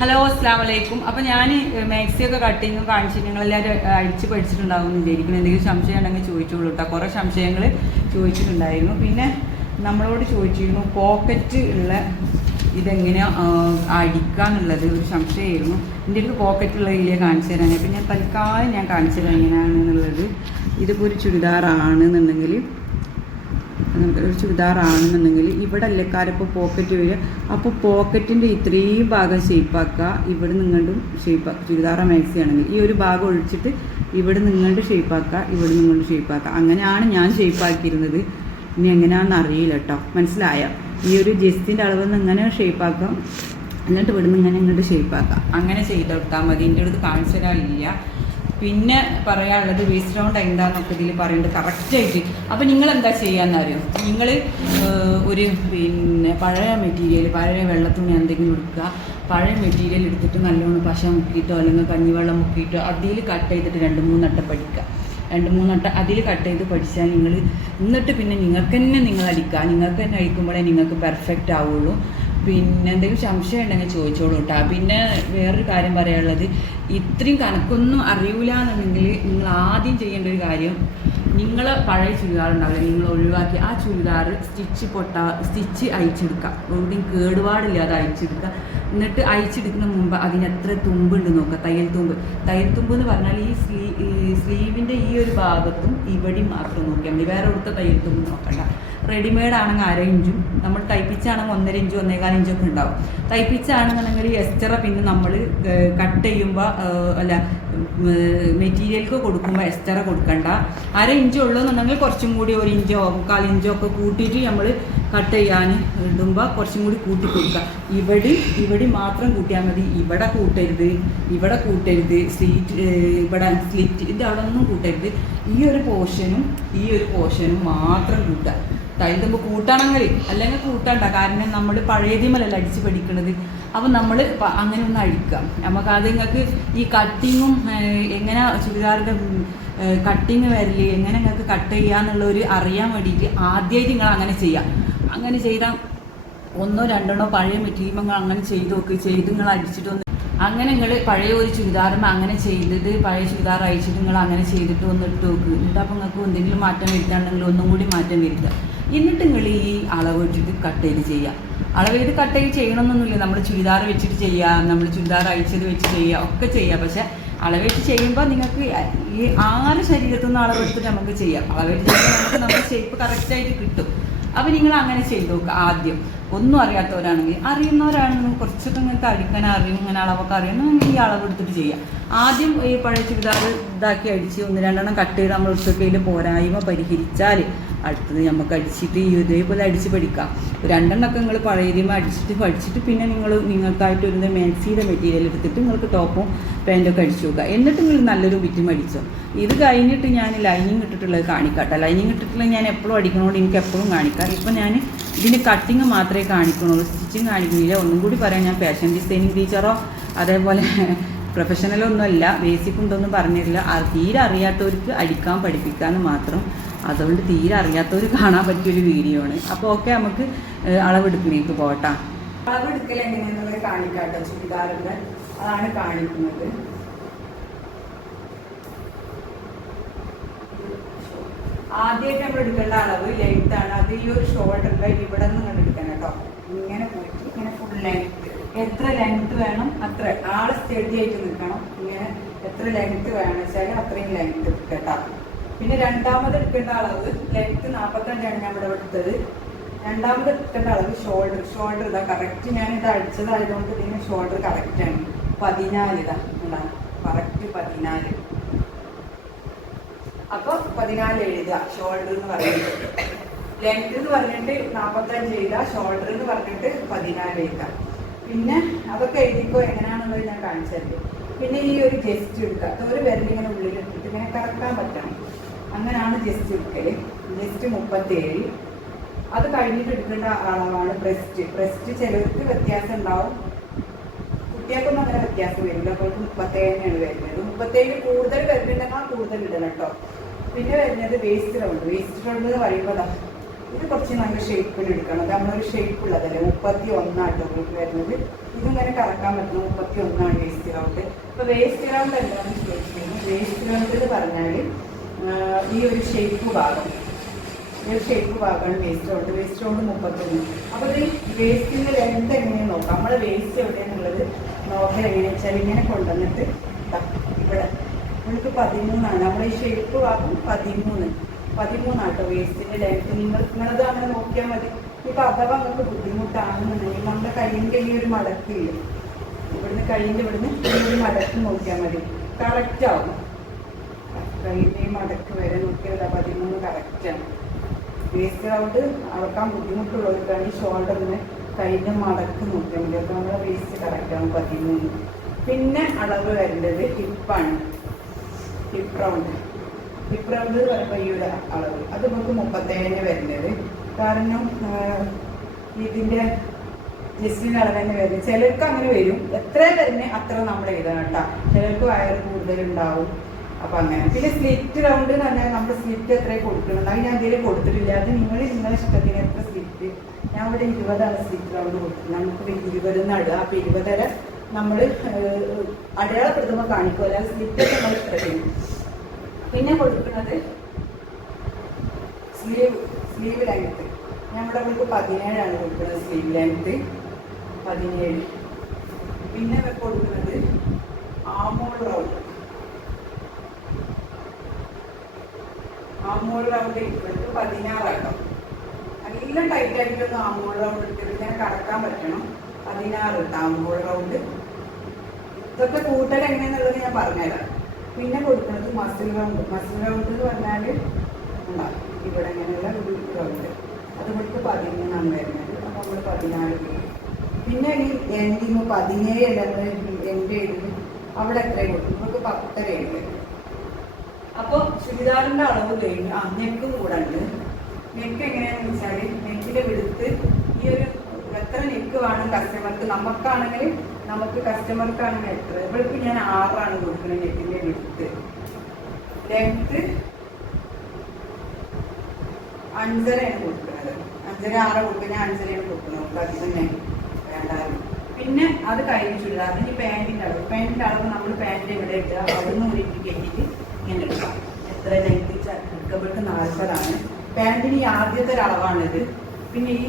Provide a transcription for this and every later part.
Hello അസ്സലാമു അലൈക്കും. അപ്പോൾ ഞാൻ മാക്സിയൊക്കെ കട്ടിങ്ങും കാണിച്ചിട്ട് നിങ്ങളെല്ലാവരും അടിച്ച് പഠിച്ചിട്ടുണ്ടാകും എന്ന് വിചാരിക്കുന്നു. എന്തെങ്കിലും സംശയം ഉണ്ടെങ്കിൽ ചോദിച്ചോളൂ കേട്ടോ. കുറേ സംശയങ്ങൾ ചോദിച്ചിട്ടുണ്ടായിരുന്നു. പിന്നെ നമ്മളോട് ചോദിച്ചിരുന്നു പോക്കറ്റ് ഉള്ള ഇതെങ്ങനെയാണ് അടിക്കാന്നുള്ളത് ഒരു സംശയമായിരുന്നു. എൻ്റെ അടുത്ത് പോക്കറ്റുള്ള ഇല്ലേ കാണിച്ചു തരാൻ. അപ്പം ഞാൻ തൽക്കാലം ഞാൻ കാണിച്ചു തരാം എങ്ങനെയാണെന്നുള്ളത്. ഇതിപ്പോൾ ഒരു ചുരിദാറാണെന്നുണ്ടെങ്കിൽ നമുക്കൊരു ചുരിദാറാണെന്നുണ്ടെങ്കിൽ ഇവിടെ അല്ലേക്കാരിപ്പോൾ പോക്കറ്റ് വരിക. അപ്പോൾ പോക്കറ്റിൻ്റെ ഇത്രയും ഭാഗം ഷേപ്പാക്കുക. ഇവിടെ നിങ്ങണ്ടും ഷേപ്പാക്കുക. ചുരിദാറ മാക്സി ആണെങ്കിൽ ഈ ഒരു ഭാഗം ഒഴിച്ചിട്ട് ഇവിടെ നിങ്ങളുടെ ഷേപ്പാക്കുക, ഇവിടെ നിങ്ങളുടെ ഷേപ്പാക്കുക. അങ്ങനെയാണ് ഞാൻ ഷേപ്പാക്കിയിരുന്നത്. ഇനി എങ്ങനെയാണെന്ന് അറിയില്ല കേട്ടോ. മനസ്സിലായോ? ഈ ഒരു ജസ്റ്റിൻ്റെ അളവ് ഇങ്ങനെ ഷേപ്പാക്കാം, എന്നിട്ട് ഇവിടെ നിന്ന് ഇങ്ങനെ ഇങ്ങോട്ട് ഷേപ്പാക്കാം. അങ്ങനെ ചെയ്തെടുത്താൽ മതി. എൻ്റെ അടുത്ത് കാണിച്ചു തരാനില്ല. പിന്നെ പറയാനുള്ളത് വേസ്റ്റ് റൗണ്ട് എന്താണെന്നൊക്കെ ഇതിൽ പറയുന്നത് കറക്റ്റായിട്ട്. അപ്പോൾ നിങ്ങൾ എന്താ ചെയ്യാമെന്നറിയോ? നിങ്ങൾ ഒരു പഴയ മെറ്റീരിയൽ, പഴയ വെള്ളത്തുണി എന്തെങ്കിലും എടുക്കുക. പഴയ മെറ്റീരിയൽ എടുത്തിട്ട് നല്ലോണം പശ മുക്കിയിട്ടോ അല്ലെങ്കിൽ കഞ്ഞിവെള്ളം മുക്കിയിട്ടോ അതിൽ കട്ട് ചെയ്തിട്ട് 2-3 വട്ടം പഠിക്കുക. 2-3 വട്ടം അതിൽ കട്ട് ചെയ്ത് പഠിച്ചാൽ നിങ്ങൾ എന്നിട്ട് പിന്നെ നിങ്ങൾക്ക് തന്നെ അടിക്കുക. നിങ്ങൾക്ക് തന്നെ അടിക്കുമ്പോഴേ നിങ്ങൾക്ക് പെർഫെക്റ്റ് ആവുള്ളൂ. പിന്നെ എന്തെങ്കിലും സംശയം ഉണ്ടെങ്കിൽ ചോദിച്ചോളൂ കേട്ടോ. പിന്നെ വേറൊരു കാര്യം പറയാനുള്ളത്, ഇത്രയും കണക്കൊന്നും അറിയില്ല എന്നുണ്ടെങ്കിൽ നിങ്ങൾ ആദ്യം ചെയ്യേണ്ട ഒരു കാര്യം, നിങ്ങൾ പഴയ ചുരിദാർ ഉണ്ടാവില്ല, നിങ്ങൾ ഒഴിവാക്കി ആ ചുരിദാർ സ്റ്റിച്ച് അയച്ചെടുക്കുക. എവിടെയും കേടുപാടില്ലാതെ അയച്ചെടുക്കുക. എന്നിട്ട് അയച്ചെടുക്കുന്ന മുമ്പ് അതിന് എത്ര തുമ്പുണ്ട് നോക്കുക. തയ്യൽ തുമ്പ് എന്ന് പറഞ്ഞാൽ ഈ സ്ലീവിൻ്റെ ഈ ഒരു ഭാഗത്തും ഇവിടെയും മാത്രം നോക്കിയാൽ മതി. വേറെ എവിടുത്തെ തയ്യൽ തുമ്പ് നോക്കണ്ട. റെഡിമെയ്ഡ് ആണെങ്കിൽ 1/2 ഇഞ്ചും, നമ്മൾ തയ്പ്പിച്ചാണെങ്കിൽ 1.5 ഇഞ്ച് 1.25 ഇഞ്ചൊക്കെ ഉണ്ടാവും. തയ്പ്പിച്ചാണെന്നുണ്ടെങ്കിൽ എക്സ്ട്രാ പിന്നെ നമ്മൾ കട്ട് ചെയ്യുമ്പോൾ അല്ല മെറ്റീരിയൽക്ക് കൊടുക്കുമ്പോൾ എക്സ്ട്രാ കൊടുക്കണ്ട. 1/2 ഇഞ്ച് ഉള്ളൂ എന്നുണ്ടെങ്കിൽ കുറച്ചും കൂടി 1 ഇഞ്ചോ 1/4 ഇഞ്ചോ ഒക്കെ കൂട്ടിയിട്ട് നമ്മൾ കട്ട് ചെയ്യാൻ ഇടുമ്പോൾ കുറച്ചും കൂടി കൂട്ടി കൊടുക്കുക. ഇവിടെ മാത്രം കൂട്ടിയാൽ മതി. ഇവിടെ കൂട്ടരുത്. ഇവിടെ സ്ലിറ്റ് ഇത് അവിടെ ഒന്നും കൂട്ടരുത്. ഈ ഒരു പോർഷനും മാത്രം കൂട്ടുക. തയ്യുമ്പോൾ കൂട്ടണമെങ്കിൽ അല്ലെങ്കിൽ കൂട്ടണ്ട. കാരണം നമ്മൾ പഴയതിമല്ല അടിച്ച് പഠിക്കുന്നത്. അപ്പം നമ്മൾ അങ്ങനെ ഒന്ന് അടിക്കാം. നമുക്ക് അത് നിങ്ങൾക്ക് ഈ കട്ടിങ്ങും എങ്ങനെ ചുരിദാറിൻ്റെ കട്ടിങ് വരല് എങ്ങനെ നിങ്ങൾക്ക് കട്ട് ചെയ്യാന്നുള്ളൊരു അറിയാൻ വേണ്ടിയിട്ട് ആദ്യമായിട്ട് നിങ്ങൾ അങ്ങനെ ചെയ്യാം. അങ്ങനെ ചെയ്താൽ 1-2 പഴയ മെറ്റീരിയൽ അങ്ങനെ ചെയ്ത് നിങ്ങൾ അടിച്ചിട്ടൊന്ന് അങ്ങനെ നിങ്ങൾ പഴയ ഒരു ചുരിദാറുമ്പോൾ അങ്ങനെ ചെയ്തിട്ട് പഴയ ചുരിദാർ അയച്ചിട്ട് നിങ്ങൾ അങ്ങനെ ചെയ്തിട്ട് ഒന്ന് ഇട്ട് നോക്കുക. എന്നിട്ട് അപ്പോൾ നിങ്ങൾക്ക് എന്തെങ്കിലും മാറ്റം വരുത്താണെങ്കിൽ ഒന്നും കൂടി മാറ്റം വരുത്തുക. എന്നിട്ട് നിങ്ങൾ ഈ അളവ് വെച്ചിട്ട് കട്ട് ചെയ്ത് ചെയ്യുക. അളവ് ചെയ്ത് കട്ട് ചെയ്ത് ചെയ്യണമെന്നൊന്നുമില്ല. നമ്മൾ ചുരിദാർ വെച്ചിട്ട് ചെയ്യാം, നമ്മൾ ചുരിദാർ അയച്ചത് വെച്ച് ചെയ്യുക, ഒക്കെ ചെയ്യാം. പക്ഷേ അളവ് വെച്ച് ചെയ്യുമ്പോൾ നിങ്ങൾക്ക് ഈ 6 ശരീരത്തു നിന്ന് അളവെടുത്തിട്ട് നമുക്ക് ചെയ്യാം. അളവെടുത്ത് ചെയ്യുമ്പോൾ നമ്മുടെ ഷേപ്പ് കറക്റ്റായിട്ട് കിട്ടും. അപ്പോൾ നിങ്ങൾ അങ്ങനെ ചെയ്ത് നോക്കുക. ആദ്യം ഒന്നും അറിയാത്തവരാണെങ്കിൽ, അറിയുന്നവരാണെങ്കിൽ കുറച്ചൊക്കെ ഇങ്ങനത്തെ അടിക്കാൻ അറിയും, ഇങ്ങനെ അളവൊക്കെ അറിയുന്ന ഈ അളവെടുത്തിട്ട് ചെയ്യാം. ആദ്യം ഈ പഴയ ചുരിദാർ ഇതാക്കി അടിച്ച് 1-2 കട്ട് ചെയ്ത് നമ്മൾ എടുത്തൊക്കെയിൽ പോരായ്മ പരിഹരിച്ചാൽ അടുത്തത് നമുക്ക് അടിച്ചിട്ട് ഇതേപോലെ അടിച്ച് പഠിക്കാം. 2 നിങ്ങൾ പഴയതിമ പഠിച്ചിട്ട് പിന്നെ നിങ്ങൾക്കായിട്ട് ഒരു മാക്സിയുടെ മെറ്റീരിയൽ എടുത്തിട്ട് നിങ്ങൾക്ക് ടോപ്പും പാൻറ്റൊക്കെ അടിച്ചു നോക്കുക. എന്നിട്ട് നിങ്ങൾ നല്ലൊരു ബിറ്റും അടിച്ചോ. ഇത് കഴിഞ്ഞിട്ട് ഞാൻ ലൈനിങ് ഇട്ടിട്ടുള്ളത് കാണിക്കാട്ടോ. ലൈനിങ് ഇട്ടിട്ടുള്ളത് ഞാൻ എപ്പോഴും അടിക്കണോണ്ട് എനിക്ക് എപ്പോഴും കാണിക്കാം. ഇപ്പം ഞാൻ ഇതിന് കട്ടിങ് മാത്രമേ കാണിക്കണുള്ളൂ, സ്റ്റിച്ചിങ് കാണിക്കുന്നില്ല. ഒന്നും കൂടി പറയാം, ഞാൻ ഫാഷൻ ഡിസൈനിങ് ടീച്ചറോ അതേപോലെ പ്രൊഫഷണലൊന്നും അല്ല. ബേസിക് ഉണ്ടോന്നും പറഞ്ഞിട്ടില്ല. തീരെ അറിയാത്തവർക്ക് അടിക്കാൻ പഠിപ്പിക്കാമെന്ന് മാത്രം. അതുകൊണ്ട് തീരെ അറിയാത്തവർ കാണാൻ പറ്റിയൊരു വീഡിയോ ആണ്. അപ്പോൾ ഓക്കെ, നമുക്ക് അളവെടുപ്പിലേക്ക് പോകട്ടാ. അളവെടുക്കൽ എങ്ങനെയാണെന്നുള്ളത് കാണിക്കാട്ടോ. ചുരിദാറിൻ്റെ അതാണ് കാണിക്കുന്നത്. ആദ്യമായിട്ട് നമ്മൾ എടുക്കേണ്ട അളവ് ലെങ്ത് ആണ്. അത് ഈ ഒരു ഷോൾഡറിൻ്റെ ഇവിടെ നിന്ന് ഇങ്ങനെ എടുക്കണം കേട്ടോ. ഇങ്ങനെ പോയിട്ട് ഇങ്ങനെ ഫുൾ ലെങ്ത്, എത്ര ലെങ്ത് വേണം അത്ര ആൾ സ്റ്റഡി ആയിട്ട് നിൽക്കണം. ഇങ്ങനെ എത്ര ലെങ്ത് വേണം വെച്ചാൽ അത്രയും ലെങ്ത് കേട്ടോ. പിന്നെ രണ്ടാമത് എടുക്കേണ്ട അളവ് ലെങ്ത് 45ആണ് ഞാൻ ഇവിടെ എടുത്തത്. രണ്ടാമത് എടുക്കേണ്ട അളവ് ഷോൾഡർ ഇതാ കറക്റ്റ്. ഞാനിത് അടിച്ചതായതുകൊണ്ട് ഇതിന് ഷോൾഡർ കറക്റ്റാണ്. 14 ഇതാ ഉണ്ടാകും, കറക്റ്റ് 14. അപ്പോൾ 14 എഴുതുക ഷോൾഡർ എന്ന് പറഞ്ഞിട്ട്. ലെങ്ത് എന്ന് പറഞ്ഞിട്ട് 45 എഴുതുക, ഷോൾഡർ എന്ന് പറഞ്ഞിട്ട് 14 എഴുതുക. പിന്നെ അതൊക്കെ എഴുതിക്കോ എങ്ങനെയാണെന്നുള്ളത് ഞാൻ കാണിച്ചു തരുന്നത്. പിന്നെ ഈ ഒരു ജസ്റ്റ് എടുക്കുക. ഒരു വിരലിങ്ങനെ ഉള്ളിലിട്ടിട്ട് ഇങ്ങനെ കറക്കാൻ പറ്റണം. അങ്ങനെയാണ് ജസ്റ്റ് എടുക്കൽ. ജസ്റ്റ് 37. അത് കഴിഞ്ഞിട്ട് എടുക്കേണ്ട അളവാണ് ബ്രസ്റ്റ്. ചിലർക്ക് വ്യത്യാസം ഉണ്ടാവും, കുട്ടികൾക്കൊന്നും അങ്ങനെ വ്യത്യാസം വരില്ല. അപ്പോൾ 37 വരുന്നത്. 37 കൂടുതൽ വരുന്നുണ്ടെങ്കിൽ കൂടുതൽ ഇടണം കേട്ടോ. പിന്നെ വരുന്നത് വേസ്റ്റ് റൗണ്ട് എന്ന് പറയുമ്പോൾ ഇത് കുറച്ച് നല്ല ഷേപ്പിൽ എടുക്കണം. അത് നമ്മളൊരു ഷേപ്പ് ഉള്ളതല്ലേ, 31 വരുന്നത്. ഇതിങ്ങനെ കറക്കാൻ പറ്റുന്ന 31 വേസ്റ്റ് റൗണ്ട്. അപ്പോൾ വേസ്റ്റ് റൗണ്ട് എന്താണെന്ന് ചോദിച്ചിരുന്നു. വേസ്റ്റ് റൗണ്ട് എന്ന് പറഞ്ഞാൽ ഈ ഒരു ഷേപ്പ് ഭാഗം, ഈ ഒരു ഷേപ്പ് ഭാഗമാണ് വേസ്റ്റ് റൗണ്ട്. Waste round 31. അപ്പോൾ ഈ വേസ്റ്റിൻ്റെ ലെങ്ത് എങ്ങനെയാണ് നോക്കാം. നമ്മുടെ വേസ്റ്റ് എവിടെയാണെന്നുള്ളത് നോക്കാൻ എങ്ങനെയാണെന്ന് വെച്ചാൽ ഇങ്ങനെ കൊണ്ടുവന്നിട്ട് ഇവിടെ നമുക്ക് 13 നമ്മുടെ ഈ ഷേപ്പ് ഭാഗം 13 വേസ്റ്റിൻ്റെ ലെങ്ത്. നിങ്ങളത് അങ്ങനെ നോക്കിയാൽ മതി. ഇപ്പം അഥവാ നമുക്ക് ബുദ്ധിമുട്ടാണെന്നുണ്ടെങ്കിൽ നമ്മുടെ കയ്യിൻ്റെ ഈ ഒരു മടക്കില്ല, ഇവിടുന്ന് കയ്യിൻ്റെ ഇവിടുന്ന് ഈ ഒരു മടക്ക് നോക്കിയാൽ മതി, കറക്റ്റാവും. കയ്യിൻ്റെ ഈ മടക്ക് വരെ നോക്കിയാൽ 13 കറക്റ്റാണ്. വേസ്റ്റ് റൗണ്ട് അളക്കാൻ ബുദ്ധിമുട്ടുള്ളവർക്കാണ് ഈ ഷോൾഡറിന് കയ്യിൻ്റെ മടക്ക് നോക്കിയാൽ മതി. അപ്പോൾ നമ്മുടെ വേസ്റ്റ് കറക്റ്റാണ് 13. പിന്നെ അളവ് വരേണ്ടത് ഹിപ്പാണ്. ഹിപ്പ് റൗണ്ട് എന്ന് പറയുമ്പോൾ ഈ ഒരു അളവ് അത് നമുക്ക് 37 വരുന്നത്. കാരണം ഇതിൻ്റെ ജസ്റ്റിൻ്റെ അളവ് തന്നെ വരുന്നത്. ചിലർക്ക് അങ്ങനെ വരും, എത്ര വരുന്നത് അത്ര നമ്മൾ എഴുതണം കേട്ടോ. ചിലർക്ക് വയറ് കൂടുതലുണ്ടാവും. അപ്പം അങ്ങനെ. പിന്നെ സ്ലിറ്റ് റൗണ്ട് എന്ന് പറഞ്ഞാൽ നമ്മൾ സ്ലിറ്റ് എത്രയും കൊടുക്കണം. അത് ഞാൻ എന്തെങ്കിലും കൊടുത്തിട്ടില്ല. അത് നിങ്ങളുടെ ഇഷ്ടത്തിന് എത്ര സ്ലിറ്റ്. ഞാൻ ഇവിടെ 20 സ്ലിറ്റ് റൗണ്ട് കൊടുക്കുന്നത്. നമുക്ക് 20 നടുക. അപ്പോൾ 20 നമ്മൾ അടയാളപ്പെടുത്തുമ്പോൾ കാണിക്കും. അല്ലാതെ സ്ലിറ്റ് നമ്മൾ ഇഷ്ടത്തിന്. പിന്നെ കൊടുക്കുന്നത് സ്ലീവ് ലെങ്ത്ത്. ഞങ്ങളുടെ അവർക്ക് 17 കൊടുക്കുന്നത് സ്ലീവ് ലെങ്ത്ത് 17. പിന്നെ കൊടുക്കുന്നത് ആമോൾ റൗണ്ട്. ആമോൾ റൗണ്ട് ഇട്ടിട്ട് 16 നല്ല ടൈറ്റ് ആയിട്ടൊന്ന് ആമോൾ റൗണ്ട് ഇട്ടിട്ട് ഇങ്ങനെ കടക്കാൻ പറ്റണം. 16 ആമോൾ റൗണ്ട്. ഇതൊക്കെ കൂട്ടൽ എങ്ങനെയാണെന്നുള്ളത് ഞാൻ പറഞ്ഞുതരാം. പിന്നെ കൊടുക്കുന്നത് മസിൽ റൗണ്ട്. മസിൽ റൗണ്ട് എന്ന് പറഞ്ഞാൽ ഇവിടെ ഇങ്ങനെയുള്ള ഒരു റൗണ്ട്. അത് നമുക്ക് 13 വരുന്നത്. അപ്പോൾ നമ്മൾ 14. പിന്നെ ഈ എൻഡിങ് 17 എൻഡ് ചെയ്തത് അവിടെ എത്രയും കൊടുക്കും. നമുക്ക് 10 അപ്പോൾ ചുരിദാറിൻ്റെ അളവ് കഴിഞ്ഞ് നെക്കും കൂടെ ഉണ്ട്. നെക്ക് എങ്ങനെയാണെന്ന് വെച്ചാൽ നെക്കിൻ്റെ വിടുത്ത് ഈ ഒരു എത്ര നെക്ക് വേണം കസ്റ്റമർക്ക്. നമുക്കാണെങ്കിൽ കസ്റ്റമർക്കാണെങ്കിൽ എത്ര. ഇവൾക്ക് ഞാൻ 6 കൊടുക്കുന്നത് നെക്കിൻ്റെ വിടുത്ത്. ലെങ്ത്ത് 5.5 കൊടുക്കുന്നത്. 5.5 കൊടുക്കുക. ഞാൻ 5.5 കൊടുക്കുന്നത്. അധികം വേണ്ടായിരുന്നു. പിന്നെ അത് കഴിഞ്ഞ് ചുരിദാർ. ഇനി പാൻറ്റിൻ്റെ അളവ് നമ്മൾ പാൻറ്റ് ഇവിടെ ഇട്ടുക. അവിടുന്ന് ഊരിട്ട് കെട്ടിയിട്ട് ഇങ്ങനെ എടുക്കാം. എത്ര ലെങ്ത്ത് എടുക്കപ്പെട്ട് 40. പാൻറ്റിന് ഈ ആദ്യത്തെ ഒരളവാണിത്. പിന്നെ ഈ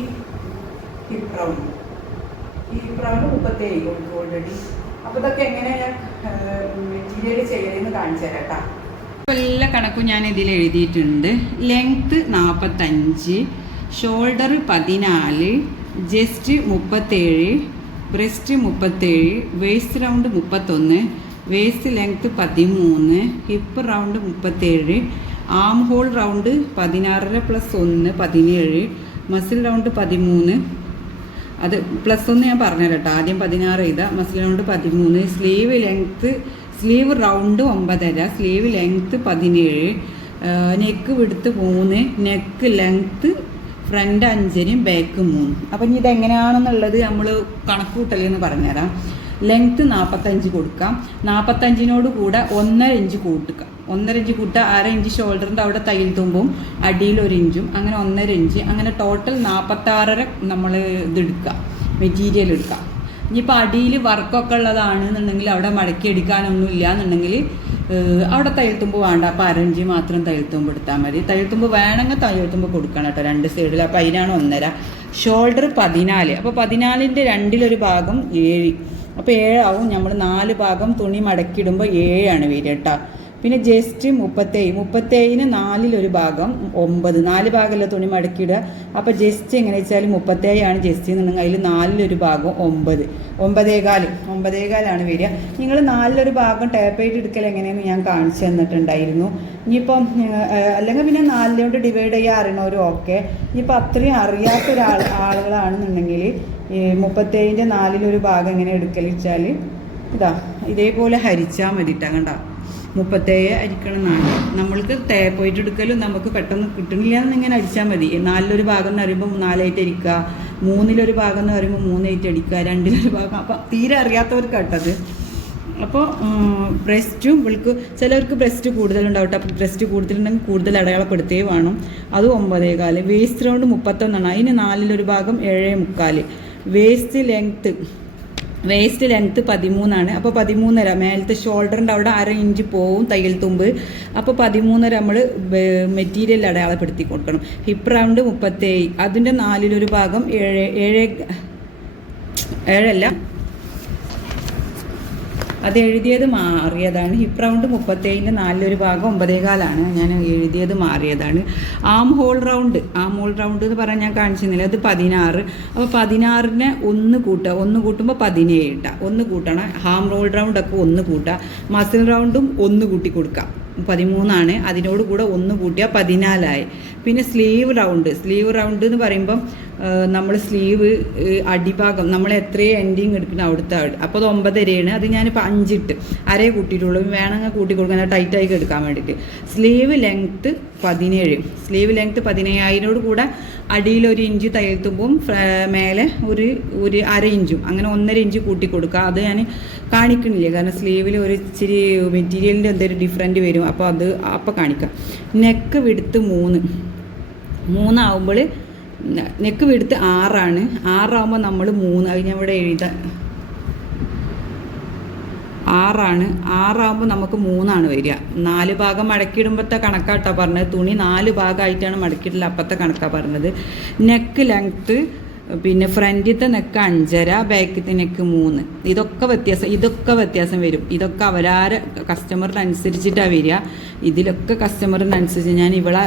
ഹിപ്പ് റൗണ്ട് 37 കൊടുത്തു ഓൾറെഡി. അപ്പോൾ ഇതൊക്കെ എങ്ങനെയാണ് മെറ്റീരിയൽ ചെയ്യണമെന്ന് കാണിച്ചു തരാം കേട്ടോ. എല്ലാ കണക്കും ഞാൻ ഇതിൽ എഴുതിയിട്ടുണ്ട്. Length 45, shoulder 14, chest 37, breast 37, waist round 31, waist length 13, hip round 37, arm hole round 16 + 1 17, muscle round 13. അത് +1 ഞാൻ പറഞ്ഞുതരാം കേട്ടോ. ആദ്യം 16 എഴുതാം. Muscle round 13, sleeve round 9.5, sleeve length 17, neck വിടുത്ത് 3, നെക്ക് ലെങ്ത്ത് ഫ്രണ്ട് 5 ബാക്ക് 3. അപ്പം ഇനി ഇതെങ്ങനെയാണെന്നുള്ളത് നമ്മൾ കണക്ക് കൂട്ടലെന്ന് പറഞ്ഞുതരാം. ലെങ്ത്ത് 45 കൊടുക്കാം. 45നോട് കൂടെ 1.5 ഇഞ്ച് കൂട്ടുക. 1.5 ഇഞ്ച് കൂട്ടുക. 1/2 ഇഞ്ച് ഷോൾഡറിൻ്റെ അവിടെ തയ്യൽ തുമ്പും അടിയിൽ 1 ഇഞ്ചും, അങ്ങനെ 1.5 ഇഞ്ച്, അങ്ങനെ ടോട്ടൽ 46 നമ്മൾ ഇതെടുക്കുക, മെറ്റീരിയൽ എടുക്കുക. ഇനിയിപ്പോൾ അടിയിൽ വർക്കൊക്കെ ഉള്ളതാണെന്നുണ്ടെങ്കിൽ അവിടെ മടക്കി എടുക്കാനൊന്നും ഇല്ല എന്നുണ്ടെങ്കിൽ അവിടെ തയ്യൽ തുമ്പ് വേണ്ട. അപ്പോൾ 1/2 ഇഞ്ച് മാത്രം തയ്യൽ തുമ്പ് എടുത്താൽ മതി. തയ്യൽ തുമ്പ് വേണമെങ്കിൽ തയ്യൽ തുമ്പ് കൊടുക്കണം കേട്ടോ 2 സൈഡിൽ. അപ്പോൾ അതിനാണ് 1.5. ഷോൾഡർ 14. അപ്പോൾ 14ൻ്റെ 2 ഭാഗം 7. അപ്പോൾ 7 ആവും. നമ്മൾ 4 ഭാഗം തുണി മടക്കിയിടുമ്പോൾ 7 വരിക കേട്ടോ. പിന്നെ ജസ്റ്റ് 37ന് 4 ഭാഗം 9. 4 ഭാഗമല്ല തുണി മടക്കിയിടുക. അപ്പോൾ ജസ്റ്റ് എങ്ങനെ വെച്ചാൽ 37 ജസ്റ്റ് എന്നുണ്ടെങ്കിൽ അതിൽ 4 ഭാഗം 9, 9.25 വരിക. നിങ്ങൾ 4 ഭാഗം ടാപ്പ് ചെയ്ത് എടുക്കൽ എങ്ങനെയെന്ന് ഞാൻ കാണിച്ചു തന്നിട്ടുണ്ടായിരുന്നു. ഇനിയിപ്പം അല്ലെങ്കിൽ പിന്നെ 4 കൊണ്ട് ഡിവൈഡ് ചെയ്യാൻ അറിയണവരും ഓക്കെ. ഇനിയിപ്പോൾ അത്രയും അറിയാത്ത ആളുകളാണെന്നുണ്ടെങ്കിൽ 37ൻ്റെ 4 ഭാഗം എങ്ങനെ എടുക്കൽ വെച്ചാൽ ഇതേപോലെ ഹരിച്ചാൽ മതിട്ടാ. കണ്ട 37 അരിക്കണം എന്നാണ്. നമ്മൾക്ക് പോയിട്ട് എടുക്കലും നമുക്ക് പെട്ടെന്ന് കിട്ടണില്ല എന്നിങ്ങനെ അടിച്ചാൽ മതി. 4 ഭാഗം എന്ന് പറയുമ്പോൾ 4 അരിക്കുക, 3 ഭാഗം എന്ന് പറയുമ്പോൾ 3 അടിക്കുക, 2 ഭാഗം. അപ്പം തീരെ അറിയാത്തവർക്ക് കേട്ടത് അപ്പോൾ ബ്രസ്റ്റും ഇവൾക്ക് ചിലർക്ക് ബ്രസ്റ്റ് കൂടുതലുണ്ടാവട്ടെ. അപ്പോൾ ബ്രസ്റ്റ് കൂടുതലുണ്ടെങ്കിൽ കൂടുതൽ അടയാളപ്പെടുത്തുകയും വേണം. അത് 9.25. Waste round 31. അതിന് 4 ഭാഗം 7.25. Waste length 13. അപ്പോൾ 13.5. മേലത്തെ ഷോൾഡറിൻ്റെ അവിടെ 1/2 ഇഞ്ച് പോവും തയ്യൽ തുമ്പ്. അപ്പോൾ 13.5 നമ്മൾ മെറ്റീരിയൽ അടയാളപ്പെടുത്തി കൊടുക്കണം. Hip round 37. അതിൻ്റെ 4 ഭാഗം 7 അത് എഴുതിയത് മാറിയതാണ്. ഹിപ്പ് റൗണ്ട് 37 4 ഭാഗം 9.25 ഞാൻ എഴുതിയത് മാറിയതാണ്. ആം ഹോൾ റൗണ്ട് എന്ന് പറയാൻ ഞാൻ കാണിച്ചിരുന്നില്ല. അത് 16. അപ്പോൾ 16നെ 1 കൂട്ടുക. 1 കൂട്ടുമ്പോൾ 17 ഇട്ടാൽ 1 കൂട്ടണം. ഹാം ഹോൾ റൗണ്ടൊക്കെ 1 കൂട്ടുക. മസിൽ റൗണ്ടും 1 കൂട്ടി കൊടുക്കുക. 13 അതിനോട് കൂടെ 1 കൂട്ടിയാൽ 14. പിന്നെ സ്ലീവ് റൗണ്ട് എന്ന് പറയുമ്പം നമ്മൾ സ്ലീവ് അടിഭാഗം നമ്മൾ എത്രയും എൻഡിങ് എടുക്കണം അവിടുത്തെ അപ്പോൾ അത് 9.5. അത് ഞാനിപ്പോൾ 5 ഇട്ട് 1/2 കൂട്ടിയിട്ടുള്ളൂ. വേണമെങ്കിൽ കൂട്ടി കൊടുക്കാൻ ടൈറ്റായി എടുക്കാൻ വേണ്ടിയിട്ട്. Sleeve length 17. അതിനോട് കൂടെ അടിയിൽ 1 ഇഞ്ച് തയ്യൽ തുമ്പും മേലെ ഒരു 1/2 ഇഞ്ചും അങ്ങനെ 1.5 ഇഞ്ച് കൂട്ടി കൊടുക്കുക. അത് ഞാൻ കാണിക്കണില്ല, കാരണം സ്ലീവിൽ ഒരു ഇച്ചിരി മെറ്റീരിയലിൻ്റെ എന്തെങ്കിലും ഡിഫറൻറ്റ് വരും. അപ്പോൾ അത് അപ്പോൾ കാണിക്കാം. നെക്ക് വിടുത്ത് 3 ആവുമ്പോൾ നെക്ക് വിടുത്ത് 6. 6 ആകുമ്പോൾ നമ്മൾ 3 അത് ഞാൻ ഇവിടെ എഴുതാം. 6 ആകുമ്പോൾ നമുക്ക് 3 വരിക. 4 ഭാഗം മടക്കിയിടുമ്പോഴത്തെ കണക്കാട്ടാണ് പറഞ്ഞത്. തുണി 4 ഭാഗമായിട്ടാണ് മടക്കിയിട്ടില്ല, അപ്പത്തെ കണക്കാണ് പറഞ്ഞത്. നെക്ക് ലെങ്ത്ത് പിന്നെ ഫ്രണ്ടിലത്തെ നെക്ക് 5.5, ബാക്കിലത്തെ നെക്ക് 3. ഇതൊക്കെ വ്യത്യാസം വരും. ഇതൊക്കെ അവരാരെ കസ്റ്റമറിനനുസരിച്ചിട്ടാണ് വരിക. ഇതിലൊക്കെ കസ്റ്റമറിനനുസരിച്ച് ഞാൻ ഇവിടെ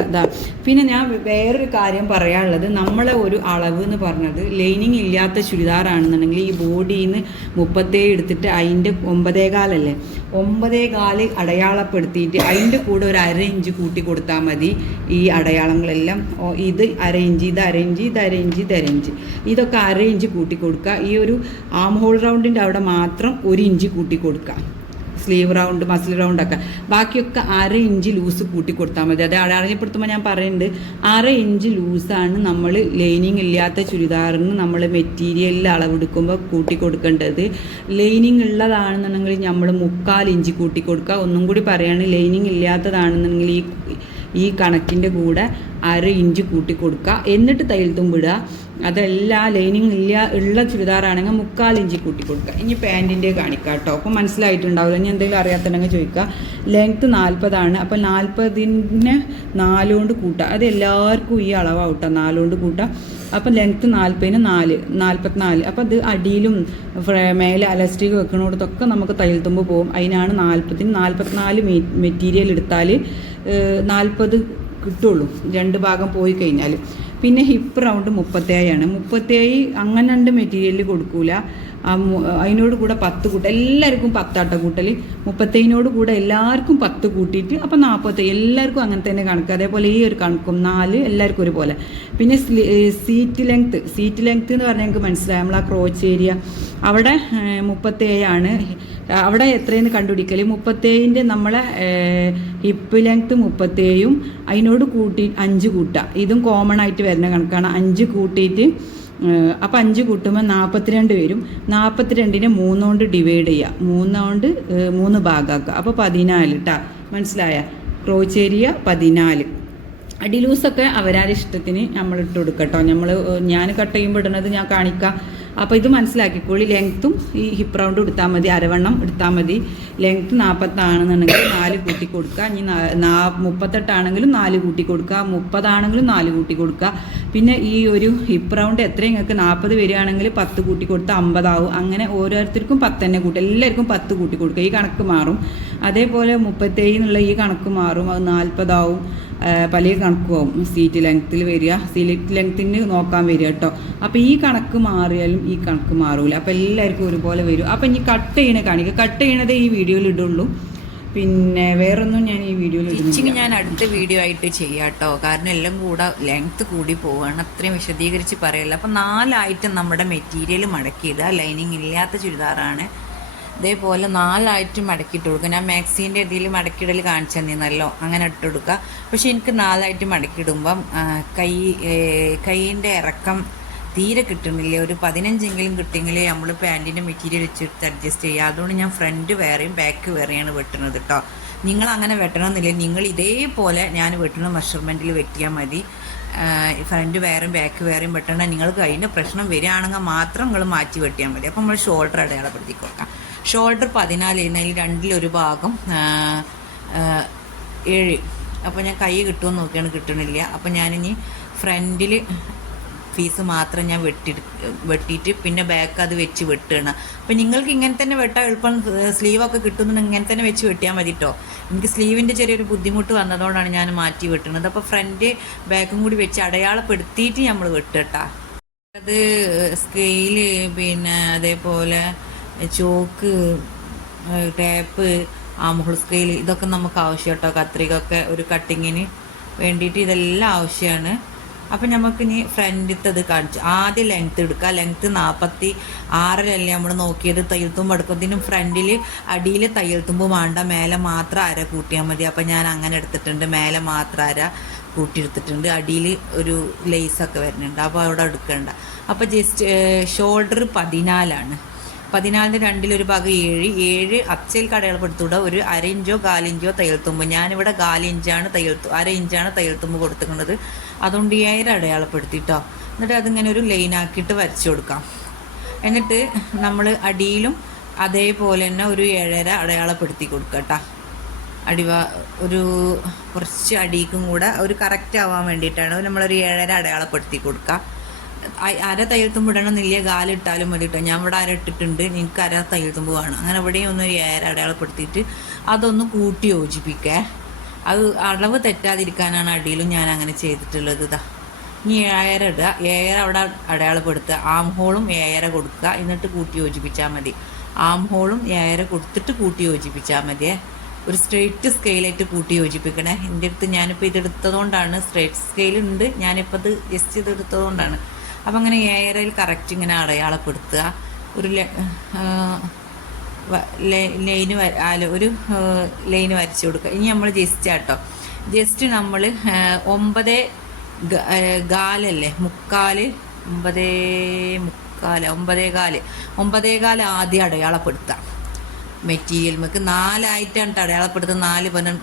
പിന്നെ ഞാൻ വേറൊരു കാര്യം പറയാനുള്ളത്, നമ്മളെ ഒരു അളവ് എന്ന് പറഞ്ഞത് ലൈനിങ് ഇല്ലാത്ത ചുരിദാറാണെന്നുണ്ടെങ്കിൽ ഈ ബോഡിയിൽ നിന്ന് 37 എടുത്തിട്ട് അതിൻ്റെ 9.25 9.25 അടയാളപ്പെടുത്തിയിട്ട് അതിൻ്റെ കൂടെ ഒരു 1/2 ഇഞ്ച് കൂട്ടി കൊടുത്താൽ മതി. ഈ അടയാളങ്ങളെല്ലാം ഇത് 1/2 ഇഞ്ച്, ഇത് 1/2 ഇഞ്ച്, ഇത് 1/2 ഇഞ്ച്, ഇത് 1/2 ഇഞ്ച്, ഇതൊക്കെ 1/2 ഇഞ്ച് കൂട്ടി കൊടുക്കുക. ഈ ഒരു ആം ഹോൾ റൗണ്ടിൻ്റെ അവിടെ മാത്രം 1 ഇഞ്ച് കൂട്ടി കൊടുക്കുക. സ്ലീവ് റൗണ്ട് മസിൽ റൗണ്ടൊക്കെ ബാക്കിയൊക്കെ 1/2 ഇഞ്ച് ലൂസ് കൂട്ടി കൊടുത്താൽ മതി. അത് അടയാളപ്പെടുത്തുമ്പോൾ ഞാൻ പറയുന്നുണ്ട് 1/2 ഇഞ്ച് ലൂസാണ് നമ്മൾ ലൈനിങ് ഇല്ലാത്ത ചുരിദാറിന് നമ്മൾ മെറ്റീരിയലിൽ അളവെടുക്കുമ്പോൾ കൂട്ടി കൊടുക്കേണ്ടത്. ലൈനിങ് ഉള്ളതാണെന്നുണ്ടെങ്കിൽ നമ്മൾ 3/4 ഇഞ്ച് കൂട്ടി കൊടുക്കുക. ഒന്നും കൂടി പറയുകയാണ്, ലൈനിങ് ഇല്ലാത്തതാണെന്നുണ്ടെങ്കിൽ ഈ കണക്കിൻ്റെ കൂടെ 1/2 ഇഞ്ച് കൂട്ടി കൊടുക്കുക. എന്നിട്ട് തയ്യൽ തുമ്പിടുക. അതെല്ലാം ലൈനിങ് ഉള്ള ചുരിദാറാണെങ്കിൽ 3/4 ഇഞ്ച് കൂട്ടി കൊടുക്കുക. ഇനി പാൻറ്റിൻ്റെ കാണിക്കാം കേട്ടോ. അപ്പോൾ മനസ്സിലായിട്ടുണ്ടാവില്ല. ഇനി എന്തെങ്കിലും അറിയാത്തുണ്ടെങ്കിൽ ചോദിക്കുക. ലെങ്ത്ത് 40. അപ്പോൾ 40നെ 4 കൊണ്ട് കൂട്ടുക. അത് എല്ലാവർക്കും ഈ അളവാവട്ടോ, 4 കൊണ്ട് കൂട്ടുക. അപ്പം ലെങ്ത്ത് 40ന് 44. അപ്പോൾ അത് അടിയിലും മേലെ അലസ്റ്റിക് വെക്കണോടത്തൊക്കെ നമുക്ക് തയ്യൽ തുമ്പ് പോകും. അതിനാണ് 44 മെറ്റീരിയൽ എടുത്താൽ 40 കിട്ടുള്ളൂ, 2 ഭാഗം പോയി കഴിഞ്ഞാൽ. പിന്നെ ഹിപ്പ് റൗണ്ട് 37. 37 അങ്ങനെ 2 മെറ്റീരിയൽ കൊടുക്കൂല. അതിനോട് കൂടെ 10 കൂട്ടുക. എല്ലാവർക്കും 10 കൂട്ടൽ. 37നോട് കൂടെ എല്ലാവർക്കും 10 കൂട്ടിയിട്ട് അപ്പോൾ 40. എല്ലാവർക്കും അങ്ങനെ തന്നെ കണക്ക്. അതേപോലെ ഈ ഒരു കണക്കും 4 എല്ലാവർക്കും ഒരുപോലെ. പിന്നെ സീറ്റ് ലെങ്ത്ത് എന്ന് പറഞ്ഞാൽ എനിക്ക് മനസ്സിലായി. നമ്മൾ ആ ക്രോച്ച് ഏരിയ അവിടെ 37. അവിടെ എത്രയെന്ന് കണ്ടുപിടിക്കൽ 37ൻ്റെ നമ്മളെ ഹിപ്പ് ലെങ്ത്ത് 37 അതിനോട് കൂട്ടി 5 കൂട്ടുക. ഇതും കോമൺ ആയിട്ട് വരുന്ന കണക്കാണ്. 5 കൂട്ടിയിട്ട് അപ്പോൾ 5 കൂട്ടുമ്പോൾ 42 വരും. 42നെ 3 കൊണ്ട് ഡിവൈഡ് ചെയ്യുക. 3 കൊണ്ട് 3 ഭാഗമാക്കുക. അപ്പോൾ 14 കേട്ടോ. മനസ്സിലായ? Crotch area 14. അടിലൂസൊക്കെ അവരാരുടെ ഇഷ്ടത്തിന് നമ്മൾ ഇട്ട് കൊടുക്കട്ടോ. ഞാൻ കട്ട് ചെയ്യുമ്പോൾ ഇടുന്നത് ഞാൻ കാണിക്കാം. അപ്പോൾ ഇത് മനസ്സിലാക്കിക്കോളി. ലെങ്ത്തും ഈ ഹിപ്പ് റൗണ്ട് എടുത്താൽ മതി, അരവണ്ണം എടുത്താൽ മതി. ലെങ്ത്ത് 40 ആണെന്നുണ്ടെങ്കിൽ 4 കൂട്ടി കൊടുക്കുക. ഇനി 38 ആണെങ്കിലും 4 കൂട്ടി കൊടുക്കുക. 30 ആണെങ്കിലും 4 കൂട്ടി കൊടുക്കുക. പിന്നെ ഈ ഒരു ഹിപ്പ് റൗണ്ട് എത്രയും നിങ്ങൾക്ക് 40 വരികയാണെങ്കിൽ 10 കൂട്ടി കൊടുത്താൽ 50 ആവും. അങ്ങനെ ഓരോരുത്തർക്കും 10 തന്നെ കൂട്ടുക. എല്ലാവർക്കും 10 കൂട്ടി കൊടുക്കുക. ഈ കണക്ക് മാറും. അതേപോലെ 37 എന്നുള്ള ഈ കണക്ക് മാറും. അത് 40 ആവും. പല കണക്കുമാവും. സീറ്റ് ലെങ്ത്തിൽ വരിക, സീറ്റ് ലെങ്ത്തിന് നോക്കാൻ വരിക കേട്ടോ. അപ്പോൾ ഈ കണക്ക് മാറിയാലും ഈ കണക്ക് മാറൂല. അപ്പോൾ എല്ലാവർക്കും ഒരുപോലെ വരും. അപ്പോൾ ഇനി കട്ട് ചെയ്യണ കാണിക്കുക. കട്ട് ചെയ്യണതേ ഈ വീഡിയോയിൽ ഇടുള്ളൂ. പിന്നെ വേറൊന്നും ഞാൻ ഈ വീഡിയോയിൽ സ്റ്റിച്ചിങ് ഞാൻ അടുത്ത വീഡിയോ ആയിട്ട് ചെയ്യാം കേട്ടോ. കാരണം എല്ലാം കൂടെ ലെങ്ത്ത് കൂടി പോവുകയാണ്. അത്രയും വിശദീകരിച്ച് പറയല്ല. അപ്പോൾ 4 നമ്മുടെ മെറ്റീരിയൽ മടക്കിയിടുക. ലൈനിങ് ഇല്ലാത്ത ചുരിദാറാണ്. അതേപോലെ 4 മടക്കിയിട്ട് കൊടുക്കുക. ഞാൻ മാക്സീൻ്റെ ഇതിൽ മടക്കിയിടൽ കാണിച്ചു തന്നിരുന്നല്ലോ, അങ്ങനെ ഇട്ട് കൊടുക്കുക. പക്ഷെ എനിക്ക് 4 മടക്കിയിടുമ്പം കൈയിൻ്റെ ഇറക്കം തീരെ കിട്ടുന്നില്ല. ഒരു 15 കിട്ടിയെങ്കിൽ നമ്മൾ പാൻറ്റിൻ്റെ മെറ്റീരിയൽ വെച്ചിട്ട് അഡ്ജസ്റ്റ് ചെയ്യുക. അതുകൊണ്ട് ഞാൻ ഫ്രണ്ട് വേറെയും ബാക്ക് വേറെയാണ് വെട്ടുന്നത് കേട്ടോ. നിങ്ങൾ അങ്ങനെ വെട്ടണമെന്നില്ല, നിങ്ങൾ ഇതേപോലെ ഞാൻ വെട്ടുന്ന മെഷർമെൻറ്റിൽ വെട്ടിയാൽ മതി. ഫ്രണ്ട് വേറെയും ബാക്ക് വേറെയും വെട്ടണം. നിങ്ങൾക്ക് അതിൻ്റെ പ്രശ്നം വരികയാണെങ്കിൽ മാത്രം നിങ്ങൾ മാറ്റി വെട്ടിയാൽ മതി. അപ്പോൾ നമ്മൾ ഷോൾഡർ അടയാളപ്പെടുത്തി കൊടുക്കാം. ഷോൾഡർ 14 എന്നതിൽ രണ്ടിലൊരു ഭാഗം 7. അപ്പോൾ ഞാൻ കൈ കിട്ടുമെന്ന് നോക്കിയാണ്, കിട്ടണില്ല. അപ്പോൾ ഞാനിനി ഫ്രണ്ടിൽ പീസ് മാത്രം ഞാൻ വെട്ടിയിട്ട് പിന്നെ ബാക്ക് അത് വെച്ച് വെട്ടുകയാണ്. അപ്പം നിങ്ങൾക്ക് ഇങ്ങനെ തന്നെ വെട്ടാൻ എളുപ്പം, സ്ലീവൊക്കെ കിട്ടുന്നുണ്ടെങ്കിൽ ഇങ്ങനെ തന്നെ വെച്ച് വെട്ടിയാൽ മതി കേട്ടോ. എനിക്ക് സ്ലീവിൻ്റെ ചെറിയൊരു ബുദ്ധിമുട്ട് വന്നതുകൊണ്ടാണ് ഞാൻ മാറ്റി വെട്ടുന്നത്. അപ്പോൾ ഫ്രണ്ട് ബാക്കും കൂടി വെച്ച് അടയാളപ്പെടുത്തിയിട്ട് നമ്മൾ വെട്ടുകട്ടാ. അത് സ്കെയില്, പിന്നെ അതേപോലെ ചോക്ക്, ടേപ്പ്, ആംഹോൾ സ്കെയിൽ, ഇതൊക്കെ നമുക്ക് ആവശ്യം കേട്ടോ. കത്രികൊക്കെ ഒരു കട്ടിങ്ങിന് വേണ്ടിയിട്ട് ഇതെല്ലാം ആവശ്യമാണ്. അപ്പം നമുക്കിനി ഫ്രണ്ടിലത്തത് കാണിച്ചു. ആദ്യം ലെങ്ത്ത് എടുക്കുക. ലെങ്ത്ത് 46 നമ്മൾ നോക്കിയത്. തയ്യൽ തുമ്പ് എടുക്കുന്നതിനും ഫ്രണ്ടിൽ അടിയിൽ തയ്യൽ തുമ്പ് വേണ്ട, മേലെ മാത്രം അര കൂട്ടിയാൽ മതി. അപ്പം ഞാൻ അങ്ങനെ എടുത്തിട്ടുണ്ട്. മേലെ മാത്രം അര കൂട്ടിയെടുത്തിട്ടുണ്ട്. അടിയിൽ ഒരു ലേസൊക്കെ വരുന്നുണ്ട്, അപ്പോൾ അവിടെ എടുക്കണ്ട. അപ്പോൾ ജസ്റ്റ് ഷോൾഡർ 14 14 രണ്ടിലൊരു ഭാഗം 7 അച്ചയിൽ അടയാളപ്പെടുത്തൂടെ. ഒരു 1/2 ഇഞ്ചോ 1/4 ഇഞ്ചോ തയ്യൽ തുമ്പ്. ഞാനിവിടെ 1/4 ഇഞ്ചാണ് 1/2 ഇഞ്ചാണ് തയ്യൽ തുമ്പ് കൊടുത്തിട്ടുള്ളത്. അതുകൊണ്ട് 7 അടയാളപ്പെടുത്തിട്ടോ. എന്നിട്ട് അതിങ്ങനെ ഒരു ലൈനാക്കിയിട്ട് വരച്ചു കൊടുക്കാം. എന്നിട്ട് നമ്മൾ അടിയിലും അതേപോലെ തന്നെ ഒരു 7.5 അടയാളപ്പെടുത്തി കൊടുക്കുക കേട്ടോ. ഒരു കുറച്ച് അടിക്കും കൂടെ ഒരു കറക്റ്റ് ആവാൻ വേണ്ടിയിട്ടാണ് നമ്മളൊരു 7.5 അടയാളപ്പെടുത്തി കൊടുക്കുക. അര തയ്യൽ തുമ്പ് ഇടണമെന്നില്ല, കാലിട്ടാലും മതി കേട്ടോ. ഞാൻ ഇവിടെ അര ഇട്ടിട്ടുണ്ട്, എനിക്ക് അര തയ്യൽ തുമ്പ് വേണം. അങ്ങനെ ഇവിടെയും ഒന്ന് 7 അടയാളപ്പെടുത്തിയിട്ട് അതൊന്ന് കൂട്ടി യോജിപ്പിക്കുക. അത് അളവ് തെറ്റാതിരിക്കാനാണ് അടിയിലും ഞാൻ അങ്ങനെ ചെയ്തിട്ടുള്ളത്. ഇതാ ഇനി 7 ഇടുക. 7 അവിടെ അടയാളപ്പെടുത്തുക. ആം ഹോളും 7 കൊടുക്കുക. എന്നിട്ട് കൂട്ടി യോജിപ്പിച്ചാൽ മതി. ആം ഹോളും 7 കൊടുത്തിട്ട് കൂട്ടി യോജിപ്പിച്ചാൽ മതിയേ. ഒരു സ്ട്രെയിറ്റ് സ്കെയിലായിട്ട് കൂട്ടി യോജിപ്പിക്കണേ. എൻ്റെ അടുത്ത് ഞാനിപ്പോൾ ഇതെടുത്തതുകൊണ്ടാണ്, സ്ട്രെയിറ്റ് സ്കെയിൽ ഉണ്ട്, ഞാനിപ്പോൾ ഇത് ജസ്റ്റ് ഇതെടുത്തതുകൊണ്ടാണ്. അപ്പം അങ്ങനെ 7 കറക്റ്റ് ഇങ്ങനെ അടയാളപ്പെടുത്തുക. ഒരു ഒരു ലൈന് വരച്ച് കൊടുക്കുക. ഇനി നമ്മൾ ജസ്റ്റ് ആട്ടോ, ജസ്റ്റ് നമ്മൾ 9 കാലല്ലേ, 9.15 ആദ്യം അടയാളപ്പെടുത്താം. മെറ്റീരിയൽ നമുക്ക് 4 ആയിട്ടാണ് അടയാളപ്പെടുത്തുന്നത്. 4 പനം.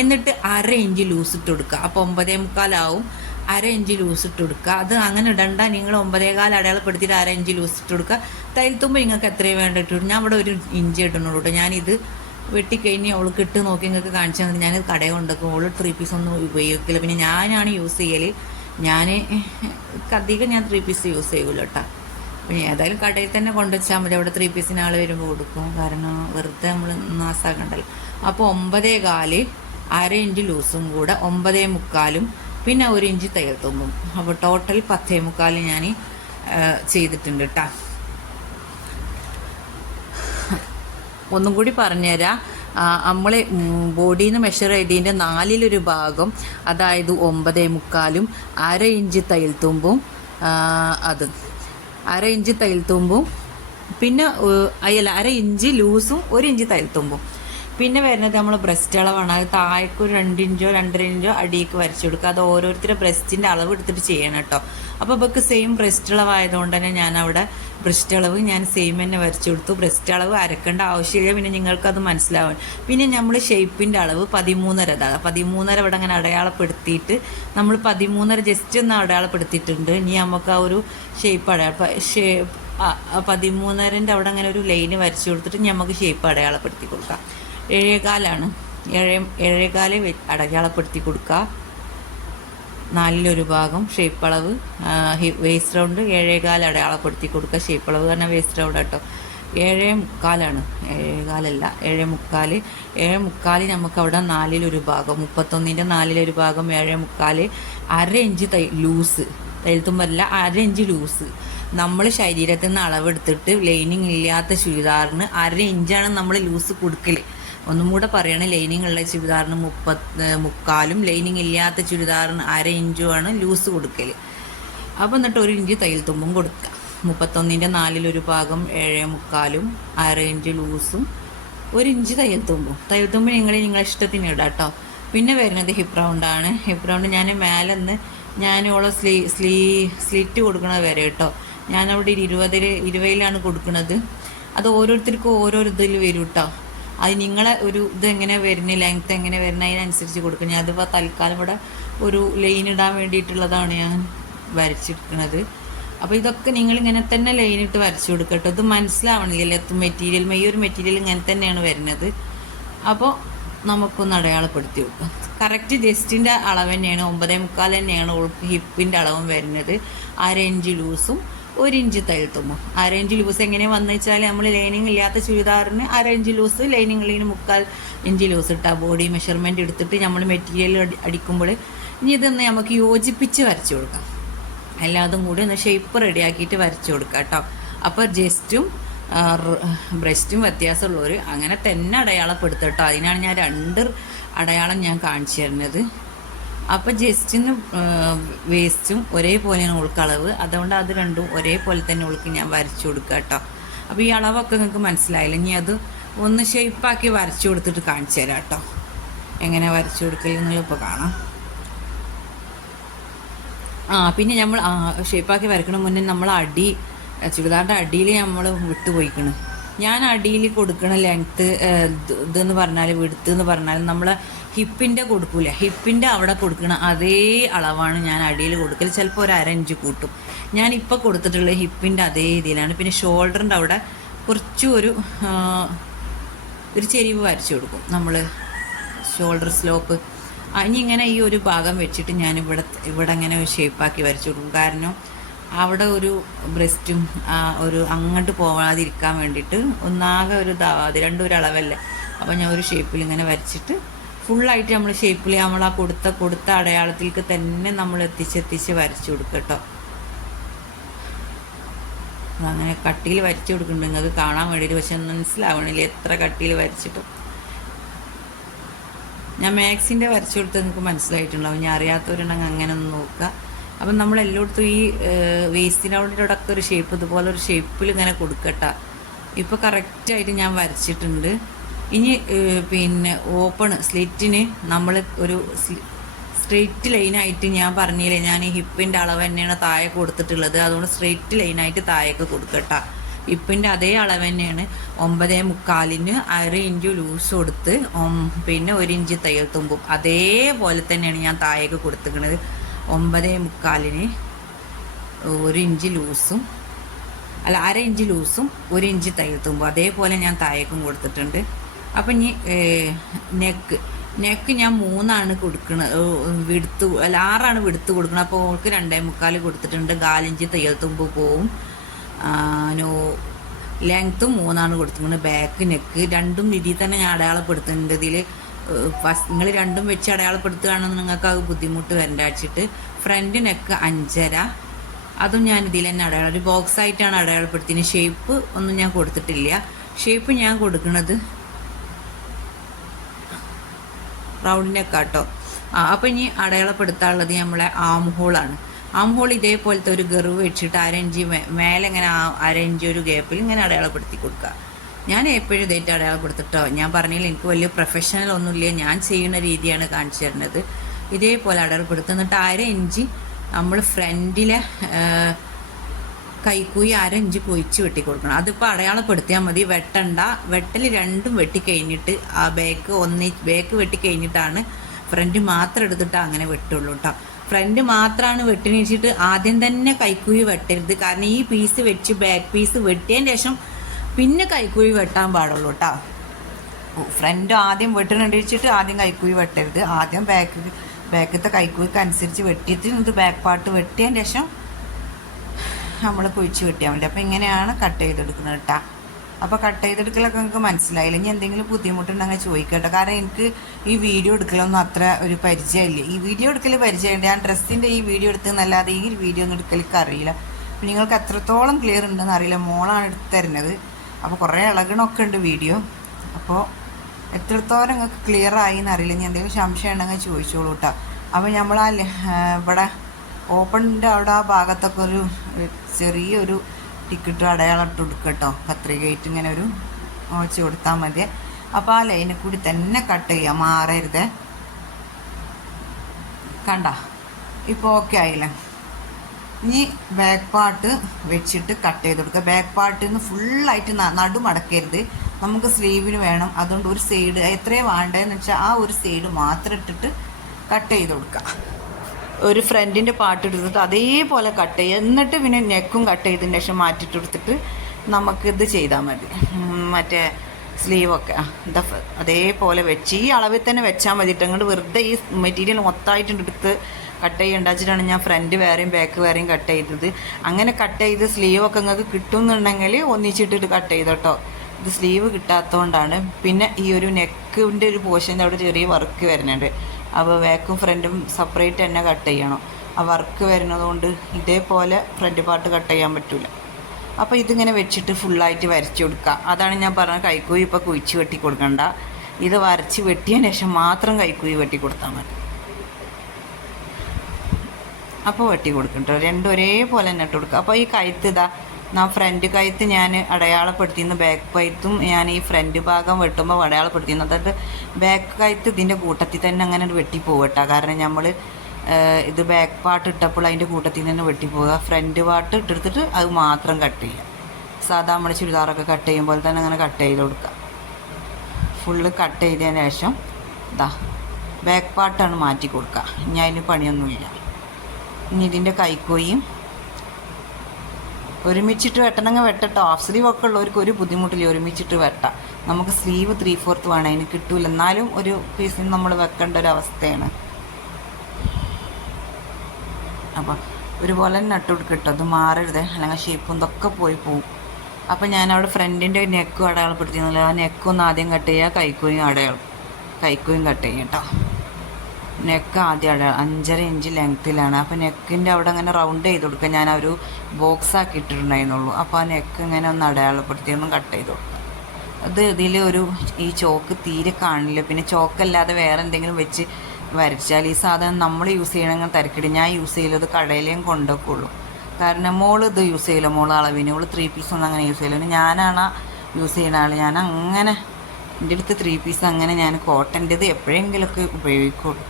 എന്നിട്ട് 1/2 ഇഞ്ച് ലൂസ് ഇട്ട് കൊടുക്കുക. അപ്പോൾ 9.15 ആവും. 1/2 ഇഞ്ച് ലൂസ് ഇട്ട് കൊടുക്കുക. അത് അങ്ങനെ ഇടണ്ട, നിങ്ങൾ 9.15 അടയാളപ്പെടുത്തിയിട്ട് 1/2 ഇഞ്ച് ലൂസ് ഇട്ട് കൊടുക്കുക. തയ്യൽത്തുമ്പോൾ നിങ്ങൾക്ക് എത്രയും വേണ്ട ഇട്ടു. ഞാൻ ഇവിടെ 1 ഇഞ്ച് ഇടണുള്ളൂ കേട്ടോ. ഞാനിത് വെട്ടിക്കഴിഞ്ഞ് അവൾക്ക് ഇട്ട് നോക്കി നിങ്ങൾക്ക് കാണിച്ചു തന്നത്. ഞാനിത് കടയിൽ കൊണ്ടുവെക്കും. അവൾ 3 പീസ് ഒന്നും ഉപയോഗിക്കില്ല. പിന്നെ ഞാനാണ് യൂസ് ചെയ്യൽ. അധികം ഞാൻ 3 പീസ് യൂസ് ചെയ്യൂല കേട്ടോ. പിന്നെ ഏതായാലും കടയിൽ തന്നെ കൊണ്ടുവച്ചാൽ മതി. അവിടെ 3 പീസിന് ആൾ വരുമ്പോൾ കൊടുക്കും. കാരണം വെറുതെ നമ്മൾ നാസാക്കണ്ടല്ലോ. അപ്പോൾ 9.15 1/2 ഇഞ്ച് ലൂസും കൂടെ 9.75 പിന്നെ 1 ഇഞ്ച് തയ്യൽ തുമ്പും. അപ്പോൾ ടോട്ടൽ 10.75 ഞാൻ ചെയ്തിട്ടുണ്ട് കേട്ടോ. ഒന്നും കൂടി പറഞ്ഞുതരാം. നമ്മൾ ബോഡിയിൽ നിന്ന് മെഷർ ചെയ്തതിൻ്റെ 4 ഭാഗം, അതായത് 9.75 1/2 ഇഞ്ച് തയ്യൽ തുമ്പും, അത് 1/2 ഇഞ്ച് തയ്യൽ തുമ്പും, പിന്നെ 1/2 ഇഞ്ച് ലൂസും 1 ഇഞ്ച് തയ്യൽ തുമ്പും. പിന്നെ വരുന്നത് നമ്മൾ ബ്രസ്റ്റ് അളവാണ്. അത് താഴേക്ക് 2 ഇഞ്ചോ 2.5 ഇഞ്ചോ അടിയിലേക്ക് വരച്ചു കൊടുക്കുക. അത് ഓരോരുത്തരുടെ ബ്രസ്റ്റിൻ്റെ അളവ് എടുത്തിട്ട് ചെയ്യണം കേട്ടോ. അപ്പോൾ ഇവർക്ക് സെയിം ബ്രസ്റ്റ് അളവായതുകൊണ്ട് തന്നെ ഞാൻ അവിടെ ബ്രസ്റ്റ് അളവ് ഞാൻ സെയിം തന്നെ വരച്ചു കൊടുത്തു. ബ്രസ്റ്റ് അളവ് അരക്കേണ്ട ആവശ്യമില്ല, പിന്നെ നിങ്ങൾക്കത് മനസ്സിലാവും. പിന്നെ നമ്മൾ ഷേപ്പിൻ്റെ അളവ് 13.5 അതാണ്. 13.5 ഇവിടെ അങ്ങനെ അടയാളപ്പെടുത്തിയിട്ട് നമ്മൾ 13.5 ജസ്റ്റ് ഒന്ന് അടയാളപ്പെടുത്തിയിട്ടുണ്ട്. ഇനി നമുക്ക് ആ ഒരു ഷേപ്പ് 13.5 അവിടെ അങ്ങനെ ഒരു ലൈന് വരച്ചു കൊടുത്തിട്ട് നമുക്ക് ഷേപ്പ് അടയാളപ്പെടുത്തി കൊടുക്കാം. 7.25 7.25 അടയാളപ്പെടുത്തി കൊടുക്കുക. 4 ഭാഗം ഷേപ്പ് അളവ്, വേസ്റ്റ് റൗണ്ട് 7.25 അടയാളപ്പെടുത്തി കൊടുക്കുക. ഷേപ്പ് അളവ് കാരണം വേസ്റ്റ് റൗണ്ട് കേട്ടോ. 7.75 7.25 7.75 7.75 നമുക്കവിടെ 4 ഭാഗം, 31ൻ്റെ 4 ഭാഗം 7.75 1/2 ഇഞ്ച് ലൂസ്, തയ്യൽത്തുമ്പല്ല 1/2 ഇഞ്ച് ലൂസ്. നമ്മൾ ശരീരത്തിൽ നിന്ന് അളവെടുത്തിട്ട് ലൈനിങ് ഇല്ലാത്ത ചുരിദാറിന് 1/2 ഇഞ്ചാണ് നമ്മൾ ലൂസ് കൊടുക്കൽ. ഒന്നും കൂടെ പറയണേ, ലൈനിങ് ഉള്ള ചുരിദാറിന് 3/4, ലൈനിങ് ഇല്ലാത്ത ചുരിദാറിന് 1/2 ഇഞ്ചുമാണ് ലൂസ് കൊടുക്കൽ. അപ്പോൾ എന്നിട്ട് 1 ഇഞ്ച് തയ്യൽ തുമ്പും കൊടുക്കുക. 31ൻ്റെ 4 ഭാഗം 7.75 1/2 ഇഞ്ച് ലൂസും 1 ഇഞ്ച് തയ്യൽ തുമ്പും. തയ്യൽ തുമ്പ് നിങ്ങളെ ഇഷ്ടത്തിന് ഇടാം കേട്ടോ. പിന്നെ വരുന്നത് ഹിപ്പ് റൗണ്ടാണ്. ഹിപ്പ് റൗണ്ട് ഞാൻ മേലെ നിന്ന് ഞാൻ ഓളെ സ്ലിറ്റ് കൊടുക്കണത് വരെ കേട്ടോ. ഞാനവിടെ 20-ലാണ് കൊടുക്കുന്നത്. അത് ഓരോരുത്തർക്കും ഓരോ ഇതിൽ വരും കേട്ടോ. അത് നിങ്ങളെ ഒരു ഇതെങ്ങനെ വരുന്നത്, ലെങ്ത്ത് എങ്ങനെ വരുന്നത് അതിനനുസരിച്ച് കൊടുക്കും. ഞാൻ അതിപ്പോൾ തൽക്കാലം ഇവിടെ ഒരു ലൈൻ ഇടാൻ വേണ്ടിയിട്ടുള്ളതാണ് ഞാൻ വരച്ചെടുക്കുന്നത്. അപ്പോൾ ഇതൊക്കെ നിങ്ങളിങ്ങനെ തന്നെ ലൈനിട്ട് വരച്ചു കൊടുക്കട്ടോ. ഇത് മനസ്സിലാവണില്ല മെറ്റീരിയൽ, ഈ ഒരു മെറ്റീരിയൽ ഇങ്ങനെ തന്നെയാണ് വരുന്നത്. അപ്പോൾ നമുക്കൊന്ന് അടയാളപ്പെടുത്തി വെക്കാം. കറക്റ്റ് ജസ്റ്റിൻ്റെ അളവ് തന്നെയാണ്, 9.25 തന്നെയാണ് ഹിപ്പിൻ്റെ അളവും വരുന്നത്. 1/2 ഇഞ്ച് ലൂസും 1 ഇഞ്ച് തയ്യൽത്തുമ്പും. 1/2 ഇഞ്ച് ലൂസ് എങ്ങനെ വന്നു വെച്ചാൽ നമ്മൾ ലൈനിങ് ഇല്ലാത്ത ചുരിദാറിന് 1/2 ഇഞ്ച് ലൂസ്, ലൈനിങ്ങിന് 3/4 ഇഞ്ച് ലൂസ് ഇട്ടാൽ ബോഡി മെഷർമെൻറ്റ് എടുത്തിട്ട് നമ്മൾ മെറ്റീരിയൽ അടിക്കുമ്പോൾ ഇനി ഇതൊന്ന് നമുക്ക് യോജിപ്പിച്ച് വരച്ചു കൊടുക്കാം. എല്ലാതും കൂടി ഒന്ന് ഷേപ്പ് റെഡിയാക്കിയിട്ട് വരച്ചു കൊടുക്കാം കേട്ടോ. അപ്പോൾ ജസ്റ്റും ബ്രസ്റ്റും വ്യത്യാസമുള്ളവർ അങ്ങനെ തന്നെ അടയാളപ്പെടുത്തുക കേട്ടോ. അതിനാണ് ഞാൻ 2 അടയാളം ഞാൻ കാണിച്ചു തരുന്നത്. അപ്പോൾ ജസ്റ്റിന് വേസ്റ്റും ഒരേപോലെയാണ് ഉൾക്ക് അളവ്, അതുകൊണ്ട് അത് രണ്ടും ഒരേപോലെ തന്നെ ഉൾക്ക് ഞാൻ വരച്ചു കൊടുക്കുക കേട്ടോ. അപ്പോൾ ഈ അളവൊക്കെ നിങ്ങൾക്ക് മനസ്സിലായില്ല. ഇനി അത് ഒന്ന് ഷേപ്പാക്കി വരച്ചു കൊടുത്തിട്ട് കാണിച്ചു തരാം കേട്ടോ. എങ്ങനെ വരച്ചു കൊടുക്കലെന്നുള്ള ഇപ്പോൾ കാണാം. പിന്നെ നമ്മൾ ഷേപ്പാക്കി വരയ്ക്കണ മുന്നേ നമ്മൾ ചുരിദാറിൻ്റെ അടിയിൽ നമ്മൾ വിട്ടുപോയിക്കണം. ഞാൻ അടിയിൽ കൊടുക്കണ ലെങ്ത്ത് ഇതെന്ന് പറഞ്ഞാൽ വിടുത്ത് എന്ന് പറഞ്ഞാൽ നമ്മൾ ഹിപ്പിൻ്റെ കൊടുക്കൂല, ഹിപ്പിൻ്റെ അവിടെ കൊടുക്കണ അതേ അളവാണ് ഞാൻ അടിയിൽ കൊടുക്കൽ. ചിലപ്പോൾ ഒരു 1/2 ഇഞ്ച് കൂട്ടും. ഞാനിപ്പോൾ കൊടുത്തിട്ടുള്ള ഹിപ്പിൻ്റെ അതേ രീതിയിലാണ്. പിന്നെ ഷോൾഡറിൻ്റെ അവിടെ കുറച്ചും ഒരു ചെരിവ് വരച്ചു കൊടുക്കും നമ്മൾ, ഷോൾഡർ സ്ലോപ്പ്. ഇനി ഇങ്ങനെ ഈ ഒരു ഭാഗം വെച്ചിട്ട് ഞാൻ ഇവിടെ ഇങ്ങനെ ഷേപ്പാക്കി വരച്ചു കൊടുക്കും. കാരണം അവിടെ ഒരു ബ്രസ്റ്റും ഒരു അങ്ങോട്ട് പോകാതിരിക്കാൻ വേണ്ടിയിട്ട് ഒന്നാകെ ഒരു ഇതാവാതെ രണ്ടും ഒരു അളവല്ലേ. അപ്പോൾ ഞാൻ ഒരു ഷേപ്പിൽ ഇങ്ങനെ വരച്ചിട്ട് ഫുള്ളായിട്ട് നമ്മൾ ഷേപ്പിൽ നമ്മൾ ആ കൊടുത്ത അടയാളത്തിലേക്ക് തന്നെ നമ്മൾ എത്തിച്ച് വരച്ചു കൊടുക്കുക കേട്ടോ. അങ്ങനെ കട്ടിയിൽ വരച്ചു കൊടുക്കുന്നുണ്ട് നിങ്ങൾക്ക് കാണാൻ വേണ്ടിയിട്ട്. പക്ഷെ മനസ്സിലാവണില്ല എത്ര കട്ടിയിൽ വരച്ചിട്ടും. ഞാൻ മാക്സിൻ്റെ വരച്ചു കൊടുത്ത് നിങ്ങൾക്ക് മനസ്സിലായിട്ടുണ്ടാവും. ഞാൻ അറിയാത്തവരുണ്ടെങ്കിൽ അങ്ങനെ ഒന്ന് നോക്കുക. അപ്പം നമ്മൾ എല്ലായിടത്തും ഈ വേസ്റ്റിനോടൊക്കെ ഒരു ഷേപ്പ് ഇതുപോലെ ഒരു ഷേപ്പിൽ ഇങ്ങനെ കൊടുക്കട്ടെ. ഇപ്പോൾ കറക്റ്റായിട്ട് ഞാൻ വരച്ചിട്ടുണ്ട്. ഇനി പിന്നെ ഓപ്പൺ സ്ലിറ്റിന് നമ്മൾ ഒരു സ്ട്രെയിറ്റ് ലൈനായിട്ട് ഞാൻ പറഞ്ഞില്ലേ, ഞാൻ ഈ ഹിപ്പിൻ്റെ അളവ് തന്നെയാണ് താഴെ കൊടുത്തിട്ടുള്ളത്. അതുകൊണ്ട് സ്ട്രെയിറ്റ് ലൈനായിട്ട് താഴേക്ക് കൊടുക്കട്ടെ. ഹിപ്പിൻ്റെ അതേ അളവ് തന്നെയാണ്. 9.25-ന് 1/2 ഇഞ്ച് ലൂസ് കൊടുത്ത് പിന്നെ 1 ഇഞ്ച് തയ്യൽ തുമ്പും അതേപോലെ തന്നെയാണ് ഞാൻ താഴേക്ക് കൊടുത്തിരിക്കുന്നത്. 9.25-ന് 1 ഇഞ്ച് ലൂസും 1/2 ഇഞ്ച് ലൂസും 1 ഇഞ്ച് തയ്യൽ തുമ്പും അതേപോലെ ഞാൻ താഴേക്കും കൊടുത്തിട്ടുണ്ട്. അപ്പം ഇനി നെക്ക് ഞാൻ 3 കൊടുക്കുന്നത്, വിടുത്ത് 6 വിടുത്ത് കൊടുക്കണം. അപ്പോൾ അവൾക്ക് 2.25 കൊടുത്തിട്ടുണ്ട്. 4 ഇഞ്ച് തയ്യൽ തുമ്പ് പോവും. ലെങ്ത്തും 3 കൊടുത്തിട്ടുണ്ട്. ബാക്ക് നെക്ക് രണ്ടും രീതിയിൽ തന്നെ ഞാൻ അടയാളപ്പെടുത്തുന്നുണ്ട്. ഇതിൽ ഫസ്റ്റ് നിങ്ങൾ രണ്ടും വെച്ച് അടയാളപ്പെടുത്തുകയാണെന്ന് നിങ്ങൾക്ക് അത് ബുദ്ധിമുട്ട് വരണ്ട വെച്ചിട്ട്. ഫ്രണ്ട് നെക്ക് 5.5 അതും ഞാൻ ഇതിൽ തന്നെ ഒരു ബോക്സ് ആയിട്ടാണ് അടയാളപ്പെടുത്തിന്. ഷേപ്പ് ഒന്നും ഞാൻ കൊടുത്തിട്ടില്ല. ഷേപ്പ് ഞാൻ കൊടുക്കുന്നത് റൗണ്ട് നെക്കാട്ടോ. അപ്പോൾ ഇനി അടയാളപ്പെടുത്താനുള്ളത് നമ്മളെ ആം ഹോളാണ്. ആം ഹോൾ ഇതേപോലത്തെ ഒരു ഗർവ് വെച്ചിട്ട് 1/2 ഇഞ്ച് മേലെ ഇങ്ങനെ 1/2 ഇഞ്ച് ഒരു ഗ്യാപ്പിൽ ഇങ്ങനെ അടയാളപ്പെടുത്തി കൊടുക്കുക. ഞാൻ എപ്പോഴും ഇതായിട്ട് അടയാളപ്പെടുത്തിട്ടോ. ഞാൻ പറഞ്ഞില്ല എനിക്ക് വലിയ പ്രൊഫഷണൽ ഒന്നുമില്ല, ഞാൻ ചെയ്യുന്ന രീതിയാണ് കാണിച്ചു തരുന്നത്. ഇതേപോലെ അടയാളപ്പെടുത്തുന്നിട്ട് 1/2 ഇഞ്ച് നമ്മൾ ഫ്രണ്ടിലെ കൈക്കൂയി 1/2 ഇഞ്ച് കൊഴിച്ച് വെട്ടി കൊടുക്കണം. അതിപ്പോൾ അടയാളപ്പെടുത്തിയാൽ മതി, വെട്ടണ്ട. വെട്ടൽ രണ്ടും വെട്ടിക്കഴിഞ്ഞിട്ട് ആ ബാക്ക് വെട്ടിക്കഴിഞ്ഞിട്ടാണ് ഫ്രണ്ട് മാത്രം എടുത്തിട്ട് അങ്ങനെ വെട്ടുള്ളൂ കേട്ടോ. ഫ്രണ്ട് മാത്രമാണ് വെട്ടിന് വെച്ചിട്ട് ആദ്യം തന്നെ കൈക്കൂയി വെട്ടരുത്. കാരണം ഈ പീസ് വെച്ച് ബാക്ക് പീസ് വെട്ടിയതിന് ശേഷം പിന്നെ കൈക്കൂയി വെട്ടാൻ പാടുള്ളൂ കേട്ടോ. ഫ്രണ്ട് ആദ്യം വെട്ടണുണ്ട് വെച്ചിട്ട് ആദ്യം കൈക്കൂയി വെട്ടരുത്. ആദ്യം ബാക്കത്തെ കൈക്കൂയിക്ക് അനുസരിച്ച് വെട്ടിയിട്ട് എന്നിട്ട് ബാക്ക് പാർട്ട് വെട്ടിയതിന് ശേഷം നമ്മൾ കുഴിച്ച് വെട്ടിയാൽ മതി. അപ്പോൾ ഇങ്ങനെയാണ് കട്ട് ചെയ്തെടുക്കുന്നത് കേട്ടോ. അപ്പോൾ കട്ട് ചെയ്തെടുക്കലൊക്കെ നിങ്ങൾക്ക് മനസ്സിലായില്ല. ഇനി എന്തെങ്കിലും ബുദ്ധിമുട്ടുണ്ടെങ്കിൽ ചോദിക്കട്ടെ. കാരണം എനിക്ക് ഈ വീഡിയോ എടുക്കലൊന്നും അത്ര ഒരു പരിചയമില്ല. ഈ വീഡിയോ എടുക്കൽ പരിചയമുണ്ട്. ഞാൻ ഡ്രസ്സിൻ്റെ ഈ വീഡിയോ എടുത്തതെന്നല്ലാതെ ഈ വീഡിയോ ഒന്നും എടുക്കലേക്ക് അറിയില്ല. അപ്പോൾ നിങ്ങൾക്ക് എത്രത്തോളം ക്ലിയർ ഉണ്ടെന്ന് അറിയില്ല. മോളാണ് എടുത്ത് തരുന്നത്. അപ്പോൾ കുറേ ഇളകണമൊക്കെ ഉണ്ട് വീഡിയോ. അപ്പോൾ എത്രത്തോളം നിങ്ങൾക്ക് ക്ലിയർ ആയി എന്നറിയില്ല. ഇനി എന്തെങ്കിലും സംശയം ഉണ്ടെങ്കിൽ ചോദിച്ചോളൂ കേട്ടോ. അപ്പോൾ നമ്മൾ ഇവിടെ ഓപ്പണിൻ്റെ അവിടെ ആ ഭാഗത്തൊക്കെ ഒരു ചെറിയൊരു ടിക്കറ്റ് അടയാളം ഇട്ട് കൊടുക്കുക കേട്ടോ. കത്രികയായിട്ട് ഇങ്ങനെ ഒരു ഓച്ച് കൊടുത്താൽ മതി. അപ്പോൾ ആ ലൈനിൽ കൂടി തന്നെ കട്ട് ചെയ്യാം, മാറരുത്. കണ്ട ഇപ്പോൾ ഓക്കെ ആയില്ല. ഇനി ബാക്ക് പാർട്ട് വെച്ചിട്ട് കട്ട് ചെയ്ത് കൊടുക്കുക. ബാക്ക് പാർട്ടിൽ നിന്ന് ഫുള്ളായിട്ട് നടു മടക്കരുത്, നമുക്ക് സ്ലീവിന് വേണം. അതുകൊണ്ട് ഒരു സൈഡ് എത്രയാണ് വേണ്ടതെന്ന് വെച്ചാൽ ആ ഒരു സൈഡ് മാത്രം ഇട്ടിട്ട് കട്ട് ചെയ്ത് കൊടുക്കുക. ഒരു ഫ്രണ്ടിൻ്റെ പാർട്ട് എടുത്തിട്ട് അതേപോലെ കട്ട് ചെയ്യുക. എന്നിട്ട് പിന്നെ നെക്കും കട്ട് ചെയ്തതിന് ശേഷം മാറ്റിയിട്ട് കൊടുത്തിട്ട് നമുക്കിത് ചെയ്താൽ മതി. മറ്റേ സ്ലീവൊക്കെ അതേപോലെ വെച്ച് ഈ അളവിൽ തന്നെ വെച്ചാൽ മതിയിട്ട്. അങ്ങോട്ട് വെറുതെ ഈ മെറ്റീരിയൽ മൊത്തമായിട്ട് എടുത്ത് കട്ട് ചെയ്യേണ്ടാച്ചിട്ടാണ് ഞാൻ ഫ്രണ്ട് വേറെയും ബാക്ക് വേറെയും കട്ട് ചെയ്തത്. അങ്ങനെ കട്ട് ചെയ്ത് സ്ലീവൊക്കെ നിങ്ങൾക്ക് കിട്ടുമെന്നുണ്ടെങ്കിൽ ഒന്നിച്ചിട്ടിട്ട് കട്ട് ചെയ്തോട്ടോ. ഇത് സ്ലീവ് കിട്ടാത്തതുകൊണ്ടാണ്. പിന്നെ ഈ ഒരു നെക്കിൻ്റെ ഒരു പോർഷൻ്റെ അവിടെ ചെറിയ വർക്ക് വരുന്നുണ്ട്. അപ്പോൾ ബാക്കും ഫ്രണ്ടും സെപ്പറേറ്റ് തന്നെ കട്ട് ചെയ്യണം. ആ വർക്ക് വരുന്നതുകൊണ്ട് ഇതേപോലെ ഫ്രണ്ട് പാർട്ട് കട്ട് ചെയ്യാൻ പറ്റില്ല. അപ്പോൾ ഇതിങ്ങനെ വെച്ചിട്ട് ഫുള്ളായിട്ട് വരച്ച് കൊടുക്കുക. അതാണ് ഞാൻ പറഞ്ഞത്, കൈക്കൂലി ഇപ്പോൾ കുഴിച്ച് വെട്ടി കൊടുക്കണ്ട. ഇത് വരച്ച് വെട്ടിയതിന് ശേഷം മാത്രം കൈക്കൂലി വെട്ടി കൊടുത്താൽ മതി. അപ്പോൾ വെട്ടി കൊടുക്കട്ടോ, രണ്ടും ഒരേപോലെ തന്നെ ഇട്ട് കൊടുക്കുക. അപ്പോൾ ഈ കഴുത്ത് ഫ്രണ്ട് കഴുത്ത് ഞാൻ അടയാളപ്പെടുത്തിയിരുന്നു, ബാക്ക് കഴുത്തും ഞാൻ ഈ ഫ്രണ്ട് ഭാഗം വെട്ടുമ്പോൾ അടയാളപ്പെടുത്തിയിരുന്നു. അതായത് ബാക്ക് കഴുത്ത് ഇതിൻ്റെ കൂട്ടത്തിൽ തന്നെ അങ്ങനെ വെട്ടിപ്പോകട്ടോ. കാരണം നമ്മൾ ഇത് ബാക്ക് പാർട്ട് ഇട്ടപ്പോൾ അതിൻ്റെ കൂട്ടത്തിൽ തന്നെ വെട്ടിപ്പോവുക. ഫ്രണ്ട് പാർട്ട് ഇട്ടെടുത്തിട്ട് അത് മാത്രം കട്ട് ചെയ്യുക. സാധാ നമ്മൾ ചുരിദാറൊക്കെ കട്ട് ചെയ്യുമ്പോൾ തന്നെ അങ്ങനെ കട്ട് ചെയ്ത് കൊടുക്കുക. ഫുള്ള് കട്ട് ചെയ്തതിന് ശേഷം ബാക്ക് പാർട്ടാണ് മാറ്റി കൊടുക്കുക. ഇനി അതിന് പണിയൊന്നുമില്ല. ഇനി ഇതിൻ്റെ കൈക്കോയും ഒരുമിച്ചിട്ട് വെട്ടണമെങ്കിൽ വെട്ടട്ടോ. ഹാഫ് സ്ലീവ് ഒക്കെ ഉള്ളവർക്ക് ഒരു ബുദ്ധിമുട്ടില്ല, ഒരുമിച്ചിട്ട് വെട്ടാം. നമുക്ക് സ്ലീവ് 3/4 വേണം, അതിന് കിട്ടൂല. എന്നാലും ഒരു പീസിന് നമ്മൾ വെക്കേണ്ട ഒരു അവസ്ഥയാണ്. അപ്പോൾ ഒരുപോലെ തന്നെ നട്ട് കൊടുക്കട്ടോ, അത് മാറരുത്, അല്ലെങ്കിൽ ഷേപ്പും ഇതൊക്കെ പോയി പോവും. അപ്പോൾ ഞാനവിടെ ഫ്രണ്ടിൻ്റെ നെക്കും അടയാളപ്പെടുത്തിയിരുന്നില്ല. ആ നെക്കൊന്ന് ആദ്യം കട്ട് ചെയ്യുക, കൈക്കൂയും കട്ട് ചെയ്യും കേട്ടോ. നെക്ക് ആദ്യം 5.5 ഇഞ്ച് ലെങ്ത്തിലാണ്. അപ്പോൾ നെക്കിൻ്റെ അവിടെ അങ്ങനെ റൗണ്ട് ചെയ്ത് കൊടുക്കുക. ഞാൻ ഒരു ബോക്സ് ആക്കി ഇട്ടിട്ടുണ്ടായിരുന്നുള്ളൂ. അപ്പോൾ ആ നെക്ക് ഇങ്ങനെ ഒന്ന് അടയാളപ്പെടുത്തി ഒന്ന് കട്ട് ചെയ്ത് കൊടുക്കുക. അത് ഇതിൽ ഈ ചോക്ക് തീരെ കാണില്ല. പിന്നെ ചോക്കല്ലാതെ വേറെ എന്തെങ്കിലും വെച്ച് വരച്ചാൽ ഈ സാധനം നമ്മൾ യൂസ് ചെയ്യണമെങ്കിൽ തിരക്കിടും. ഞാൻ യൂസ് ചെയ്യലത് കടയിലേയും കൊണ്ടുപോക്കുള്ളൂ. കാരണം മോള് ഇത് യൂസ് ചെയ്യില്ല, മോള് അളവിന് ഓള് 3 പീസ് ഒന്നും അങ്ങനെ യൂസ് ചെയ്യില്ല. ഞാനാണ് യൂസ് ചെയ്യുന്ന ആൾ. ഞാൻ അങ്ങനെ എൻ്റെ അടുത്ത് 3 പീസ് അങ്ങനെ ഞാൻ കോട്ടൻ്റെത് എപ്പോഴെങ്കിലുമൊക്കെ ഉപയോഗിക്കുള്ളൂ.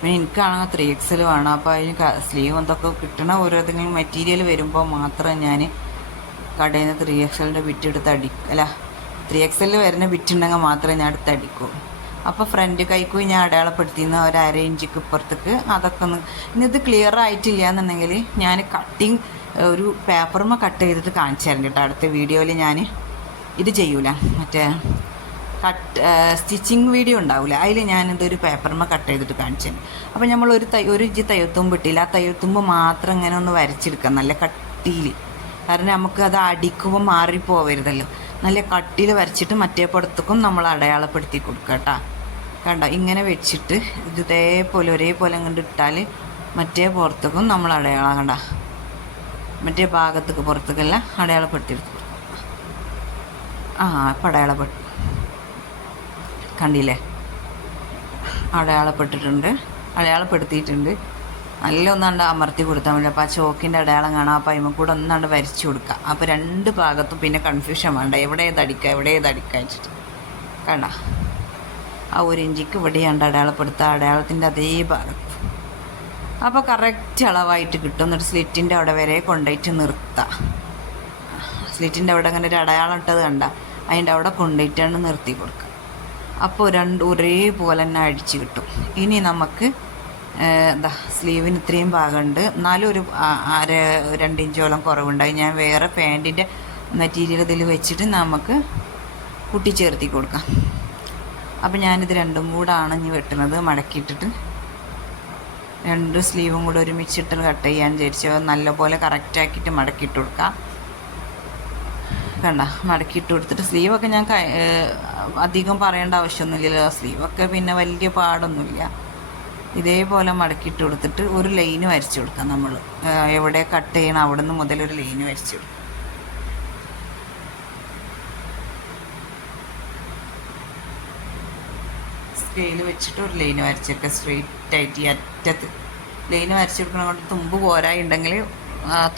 പിന്നെ എനിക്കാണെങ്കിൽ 3XL വേണം. അപ്പോൾ അതിന് സ്ലീവ് എന്തൊക്കെ കിട്ടണ ഓരോതെങ്കിലും മെറ്റീരിയൽ വരുമ്പോൾ മാത്രം ഞാൻ കടയിൽ നിന്ന് 3XLൻ്റെ ബിറ്റെടുത്ത് അല്ല 3XL വരുന്ന ബിറ്റുണ്ടെങ്കിൽ മാത്രമേ ഞാൻ എടുത്ത് അടിക്കുള്ളൂ. അപ്പോൾ ഫ്രണ്ട് കൈക്കും ഞാൻ അടയാളപ്പെടുത്തിയിരുന്ന ഒരു 1/2 ഇഞ്ചിക്ക് ഇപ്പുറത്തേക്ക് അതൊക്കെ ഇന്നിത് ക്ലിയർ ആയിട്ടില്ല എന്നുണ്ടെങ്കിൽ ഞാൻ കട്ടിങ് ഒരു പേപ്പറുമ്മ കട്ട് ചെയ്തിട്ട് കാണിച്ചു തരണ്ട കേട്ടോ. അടുത്ത വീഡിയോയിൽ ഞാൻ ഇത് ചെയ്യൂല, മറ്റേ സ്റ്റിച്ചിങ് വീഡിയോ ഉണ്ടാവില്ല, അതിൽ ഞാനിതൊരു പേപ്പറുമ്മ കട്ട് ചെയ്തിട്ട് കാണിച്ചു തരും. അപ്പോൾ നമ്മൾ ഒരു ഇഞ്ച് തയ്യത്തുമ്പ് ഇട്ടില്ല, ആ തയ്യത്തുമ്പ് മാത്രം ഇങ്ങനെ ഒന്ന് വരച്ചെടുക്കാം നല്ല കട്ടിയിൽ. കാരണം നമുക്ക് അത് അടിക്കുമ്പോൾ മാറിപ്പോവരുതല്ലോ. നല്ല കട്ടിയിൽ വരച്ചിട്ട് മറ്റേ പുറത്തേക്കും നമ്മൾ അടയാളപ്പെടുത്തി കൊടുക്കുക കേട്ടോ. കണ്ട ഇങ്ങനെ വെച്ചിട്ട് ഇത് ഇതേപോലെ ഒരേപോലെ അങ്ങോട്ട് ഇട്ടാൽ മറ്റേ പുറത്തേക്കും നമ്മൾ അടയാളം കണ്ട മറ്റേ ഭാഗത്തേക്ക് പുറത്തേക്കല്ല അടയാളപ്പെടുത്തിയെടുത്ത് ഇപ്പം കണ്ടില്ലേ, അടയാളപ്പെടുത്തിയിട്ടുണ്ട്. നല്ല ഒന്നാണ്ട് അമർത്തി കൊടുത്താൽ മതി. അപ്പോൾ ആ ചോക്കിൻ്റെ അടയാളം കാണാം. അപ്പോൾ അതിമ്മ കൂടെ ഒന്നാണ്ട് വരച്ചു കൊടുക്കുക. അപ്പോൾ 2 ഭാഗത്തും പിന്നെ കൺഫ്യൂഷൻ വേണ്ട, എവിടെ ഏതടിക്കുക വെച്ചിട്ട് കണ്ട ആ 1 ഇഞ്ചിക്ക് ഇവിടെയാണ്ട് അടയാളപ്പെടുത്തുക, അടയാളത്തിൻ്റെ അതേ ഭാഗത്ത്. അപ്പോൾ കറക്റ്റ് അളവായിട്ട് കിട്ടും. എന്നിട്ട് സ്ലിറ്റിൻ്റെ അവിടെ വരെ കൊണ്ടുപോയിട്ട് നിർത്തുക. സ്ലിറ്റിൻ്റെ അവിടെ അങ്ങനെ ഒരു അടയാളം ഇട്ടത് കണ്ട അതിൻ്റെ അവിടെ കൊണ്ടുപോയിട്ടാണ് നിർത്തി കൊടുക്കുക. അപ്പോൾ ഒരേപോലെ തന്നെ അടിച്ച് കിട്ടും. ഇനി നമുക്ക് സ്ലീവിന് ഇത്രയും ഭാഗമുണ്ട്, എന്നാലും ഒരു 2 ഇഞ്ചോളം കുറവുണ്ടായി. ഞാൻ വേറെ പാൻറ്റിൻ്റെ മെറ്റീരിയൽ ഇതിൽ വെച്ചിട്ട് നമുക്ക് കൂട്ടിച്ചേർത്തി കൊടുക്കാം. അപ്പോൾ ഞാനിത് രണ്ടും കൂടാണ് ഇനി വെട്ടുന്നത്. മടക്കിയിട്ടിട്ട് 2 സ്ലീവും കൂടെ ഒരുമിച്ചിട്ട് കട്ട് ചെയ്യാൻ വിചാരിച്ചു. നല്ലപോലെ കറക്റ്റാക്കിയിട്ട് മടക്കിയിട്ട് കൊടുക്കാം. കണ്ട മടക്കിയിട്ട് കൊടുത്തിട്ട് സ്ലീവൊക്കെ ഞാൻ അധികം പറയേണ്ട ആവശ്യമൊന്നുമില്ലല്ലോ. സ്ലീവൊക്കെ പിന്നെ വലിയ പാടൊന്നുമില്ല. ഇതേപോലെ മടക്കിയിട്ട് കൊടുത്തിട്ട് ഒരു ലൈന് വരച്ചു കൊടുക്കാം. നമ്മൾ എവിടെ കട്ട് ചെയ്യണം അവിടെ നിന്ന് മുതൽ ഒരു ലൈന് വരച്ചു കൊടുക്കാം. സ്കെയിൽ വെച്ചിട്ട് ഒരു ലൈന് വരച്ചെടുക്കുക. സ്ട്രെയിറ്റ് ആയിട്ട് ഈ അറ്റത്ത് ലൈന് വരച്ചെടുക്കണ കൊണ്ട് തുമ്പ് പോരായുണ്ടെങ്കിൽ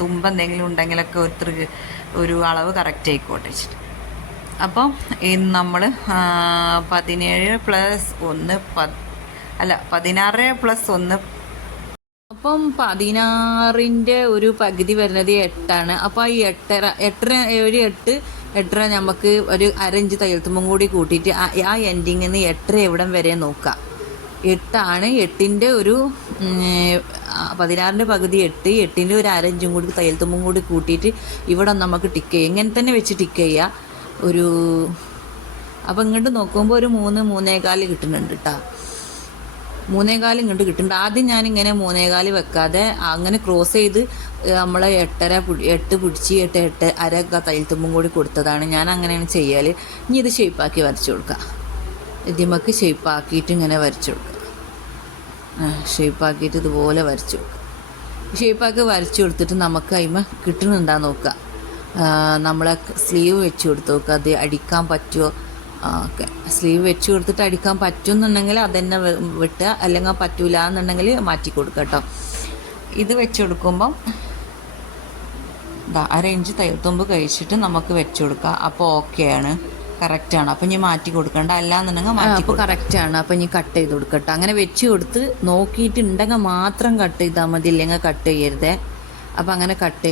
തുമ്പ് എന്തെങ്കിലും ഉണ്ടെങ്കിലൊക്കെ ഒരു അളവ് കറക്റ്റ് ആയിക്കോട്ടെ വെച്ചിട്ട്. അപ്പം നമ്മൾ 17 + 1 16 + 1 അപ്പം 16ന്റെ ഒരു പകുതി വരുന്നത് 8ആണ്. അപ്പോൾ ഈ 8 നമുക്ക് ഒരു അരഞ്ച് തയ്യൽത്തുമ്പും കൂടി കൂട്ടിയിട്ട് ആ എൻഡിങ്ങിൽ നിന്ന് 8 എവിടം വരെ നോക്കാം. 8ആണ്. 8ന്റെ ഒരു 16ന്റെ പകുതി 8, 8ന്റെ ഒരു അരഞ്ചും കൂടി തയ്യൽത്തുമ്പും കൂടി കൂട്ടിയിട്ട് ഇവിടെ നമുക്ക് ടിക്ക് ചെയ്യാം. ഇങ്ങനെ തന്നെ വെച്ച് ടിക്ക് ചെയ്യുക. ഒരു അപ്പം ഇങ്ങോട്ട് നോക്കുമ്പോൾ ഒരു 3-3.25 കിട്ടുന്നുണ്ട് കേട്ടോ. 3.25 ഇങ്ങോട്ട് കിട്ടുന്നുണ്ട്. ആദ്യം ഞാനിങ്ങനെ 3.25 വെക്കാതെ അങ്ങനെ ക്രോസ് ചെയ്ത് നമ്മളെ 8 പിടിച്ച് 8 അരക്ക തയ്യൽത്തുമ്പും കൂടി കൊടുത്തതാണ്. ഞാൻ അങ്ങനെയാണ് ചെയ്യൽ. ഇനി ഇത് ഷേപ്പാക്കി വരച്ചു കൊടുക്കുക. ഇതിമക്ക് ഷേപ്പാക്കിയിട്ട് ഇങ്ങനെ വരച്ചു കൊടുക്കുക. ഷേപ്പാക്കിയിട്ട് ഇതുപോലെ വരച്ചു കൊടുക്കുക. ഷേപ്പാക്കി വരച്ചു കൊടുത്തിട്ട് നമുക്ക് അതിമ കിട്ടുന്നുണ്ടാന്ന് നോക്കുക. നമ്മളെ സ്ലീവ് വെച്ച് കൊടുത്ത് നോക്കുക. അത് അടിക്കാൻ പറ്റുമോ? ഓക്കെ, സ്ലീവ് വെച്ച് കൊടുത്തിട്ട് അടിക്കാൻ പറ്റുമെന്നുണ്ടെങ്കിൽ അതെന്നെ വിട്ടുക, അല്ലെങ്കിൽ പറ്റൂല എന്നുണ്ടെങ്കിൽ മാറ്റി കൊടുക്കുക കേട്ടോ. ഇത് വെച്ച് കൊടുക്കുമ്പം അരയിഞ്ച് തയ്യൽത്തുമ്പ് കഴിച്ചിട്ട് നമുക്ക് വെച്ച് കൊടുക്കുക. അപ്പോൾ ഓക്കെയാണ്, കറക്റ്റാണ്. അപ്പം ഇനി മാറ്റി കൊടുക്കണ്ട, അല്ലാന്നുണ്ടെങ്കിൽ മാറ്റി. അപ്പോൾ കറക്റ്റാണ്. അപ്പം ഇനി കട്ട് ചെയ്ത് കൊടുക്കട്ടെ. അങ്ങനെ വെച്ച് കൊടുത്ത് നോക്കിയിട്ടുണ്ടെങ്കിൽ മാത്രം കട്ട് ചെയ്താൽ മതി, ഇല്ലെങ്കിൽ കട്ട് ചെയ്യരുതേ. അപ്പം അങ്ങനെ കട്ട്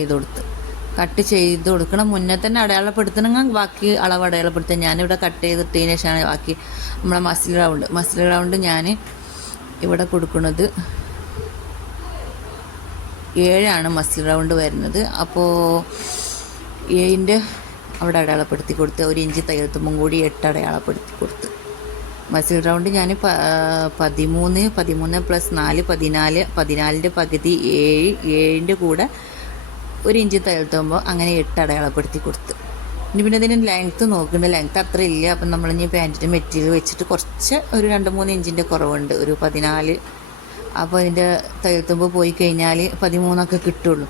ചെയ്ത് കൊടുക്കണം. മുന്നേ തന്നെ അടയാളപ്പെടുത്തണമെങ്കിൽ ബാക്കി അളവ് അടയാളപ്പെടുത്തുക. ഞാനിവിടെ കട്ട് ചെയ്തിട്ടതിന് ശേഷമാണ് ബാക്കി നമ്മളെ മസിൽ റൗണ്ട് ഞാൻ ഇവിടെ കൊടുക്കുന്നത് 7ആണ് മസിൽ റൗണ്ട് വരുന്നത്. അപ്പോൾ 7ൻ്റെ അവിടെ അടയാളപ്പെടുത്തി കൊടുത്ത് 1 ഇഞ്ച് തയ്യൽത്തുമ്പും കൂടി 8 അടയാളപ്പെടുത്തി കൊടുത്ത്. മസിൽ റൗണ്ട് ഞാൻ 13 + 4 14, 14ൻ്റെ പകുതി 7, 7ൻ്റെ കൂടെ 1 ഇഞ്ച് തയ്യൽത്തുമ്പോൾ അങ്ങനെ 8 അടയാളപ്പെടുത്തി കൊടുത്ത്. ഇനി പിന്നെ ഇതിന് ലെങ്ത്ത് നോക്കുന്നുണ്ട്. ലെങ്ത്ത് അത്ര ഇല്ല. അപ്പം നമ്മളിനി പാൻറ്റിൻ്റെ മെറ്റീരിയൽ വെച്ചിട്ട് കുറച്ച് ഒരു 2-3 ഇഞ്ചിൻ്റെ കുറവുണ്ട്, ഒരു 14. അപ്പോൾ അതിൻ്റെ തയ്യൽത്തുമ്പ് പോയി കഴിഞ്ഞാൽ 13ഒക്കെ കിട്ടുള്ളൂ.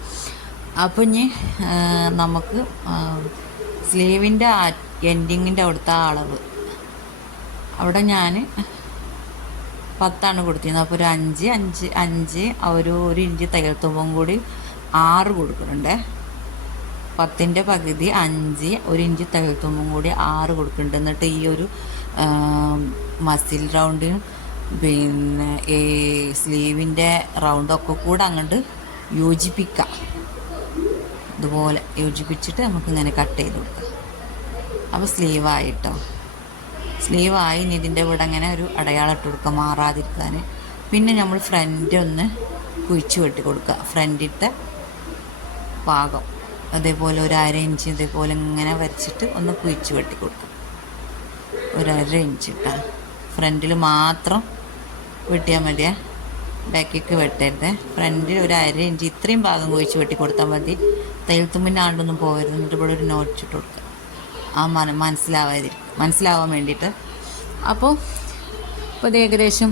അപ്പോൾ ഇനി നമുക്ക് സ്ലീവിൻ്റെ എൻഡിങ്ങിൻ്റെ അവിടുത്തെ അളവ് അവിടെ ഞാൻ 10 കൊടുത്തിരുന്നത്. അപ്പോൾ ഒരു 5 ഒരു 1 ഇഞ്ച് തയ്യൽത്തുമ്പും കൂടി 6 കൊടുക്കുന്നുണ്ട്. 10ൻ്റെ പകുതി 5, 1 ഇഞ്ച് തയ്യൽത്തുമ്പും കൂടി 6 കൊടുക്കുന്നുണ്ട്. എന്നിട്ട് ഈ ഒരു മസിൽ റൗണ്ടിനും പിന്നെ ഈ സ്ലീവിൻ്റെ റൗണ്ടൊക്കെ കൂടെ അങ്ങോട്ട് യോജിപ്പിക്കാം. ഇതുപോലെ യോജിപ്പിച്ചിട്ട് നമുക്കിങ്ങനെ കട്ട് ചെയ്ത് കൊടുക്കാം. അപ്പോൾ സ്ലീവായിട്ടോ. സ്ലീവായി. ഇനി ഇതിൻ്റെ ഇവിടെ അങ്ങനെ ഒരു അടയാളം ഇട്ട് കൊടുക്കുക മാറാതിരിക്കാൻ. പിന്നെ നമ്മൾ ഫ്രണ്ട് ഒന്ന് കുഴിച്ച് വെട്ടി കൊടുക്കുക. ഫ്രണ്ടിലത്തെ ഭാഗം അതേപോലെ ഒരു 1/2 ഇഞ്ച് ഇതേപോലെ ഇങ്ങനെ വരച്ചിട്ട് ഒന്ന് കുഴിച്ച് വെട്ടി കൊടുക്കുക. ഒരു 1/2 ഇഞ്ച് ഇട്ടാൽ ഫ്രണ്ടിൽ മാത്രം വെട്ടിയാൽ മതിയേ, ബാക്കിക്ക് വെട്ടരുത്. ഫ്രണ്ടിൽ ഒരു 1/2 ഇഞ്ച് ഇത്രയും ഭാഗം കുഴിച്ച് വെട്ടി കൊടുത്താൽ മതി. തയ്യൽത്തുമ്പിൻ്റെ ആണ്ടൊന്നും പോകരുത്. എന്നിട്ട് ഇവിടെ ഒരു നോട്ട് ഇട്ട് കൊടുക്കുക. ആ മനസ്സിലാവാൻ വേണ്ടിയിട്ട്. അപ്പോൾ ഇത് ഏകദേശം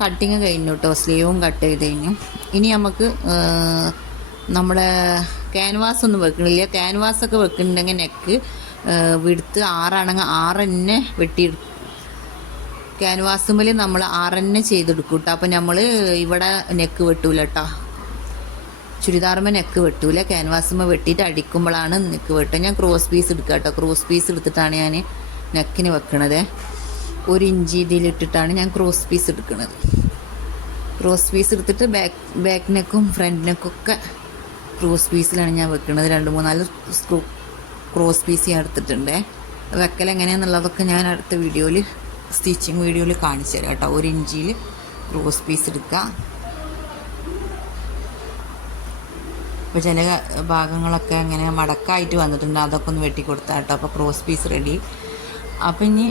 കട്ടിങ് കഴിഞ്ഞു കേട്ടോ. സ്ലീവും കട്ട് ചെയ്ത് കഴിഞ്ഞു. ഇനി നമുക്ക് നമ്മുടെ ക്യാൻവാസ് ഒന്നും വെക്കണില്ല. ക്യാൻവാസൊക്കെ വെക്കുന്നുണ്ടെങ്കിൽ നെക്ക് വിടുത്ത് 6 ആണെങ്കിൽ 6 തന്നെ വെട്ടിയെടുക്കും. ക്യാൻവാസുമ്പിൽ നമ്മൾ 6 തന്നെ ചെയ്തെടുക്കും കേട്ടോ. അപ്പോൾ നമ്മൾ ഇവിടെ നെക്ക് വെട്ടൂല കേട്ടോ. ചുരിദാറുമ്പോൾ നെക്ക് വെട്ടൂല. ക്യാൻവാസുമ്പോൾ വെട്ടിയിട്ട് അടിക്കുമ്പോഴാണ് നെക്ക് വെട്ടുക. ഞാൻ ക്രോസ് പീസ് എടുക്കുക കേട്ടോ. ക്രോസ് പീസ് എടുത്തിട്ടാണ് ഞാൻ നെക്കിന് വെക്കണത്. 1 ഇഞ്ച് ഇതിലിട്ടിട്ടാണ് ഞാൻ ക്രോസ് പീസ് എടുക്കുന്നത്. ക്രോസ് പീസ് എടുത്തിട്ട് ബാക്ക് നെക്കും ഫ്രണ്ട് നെക്കൊക്കെ ക്രോസ് പീസിലാണ് ഞാൻ വെക്കുന്നത്. 2-3-4 ക്രോസ് പീസ് ഞാൻ എടുത്തിട്ടുണ്ട്. വെക്കൽ എങ്ങനെയാണെന്നുള്ളതൊക്കെ ഞാൻ അടുത്ത വീഡിയോയിൽ സ്റ്റിച്ചിങ് വീഡിയോയിൽ കാണിച്ചു തരാം കേട്ടോ. 1 ഇഞ്ചിൽ ക്രോസ് പീസ് എടുക്കുക. ഇപ്പോൾ ചില ഭാഗങ്ങളൊക്കെ അങ്ങനെ മടക്കായിട്ട് വന്നിട്ടുണ്ട്, അതൊക്കെ ഒന്ന് വെട്ടിക്കൊടുത്താൽ കേട്ടോ. അപ്പോൾ ക്രോസ് പീസ് റെഡി. അപ്പം ഇനി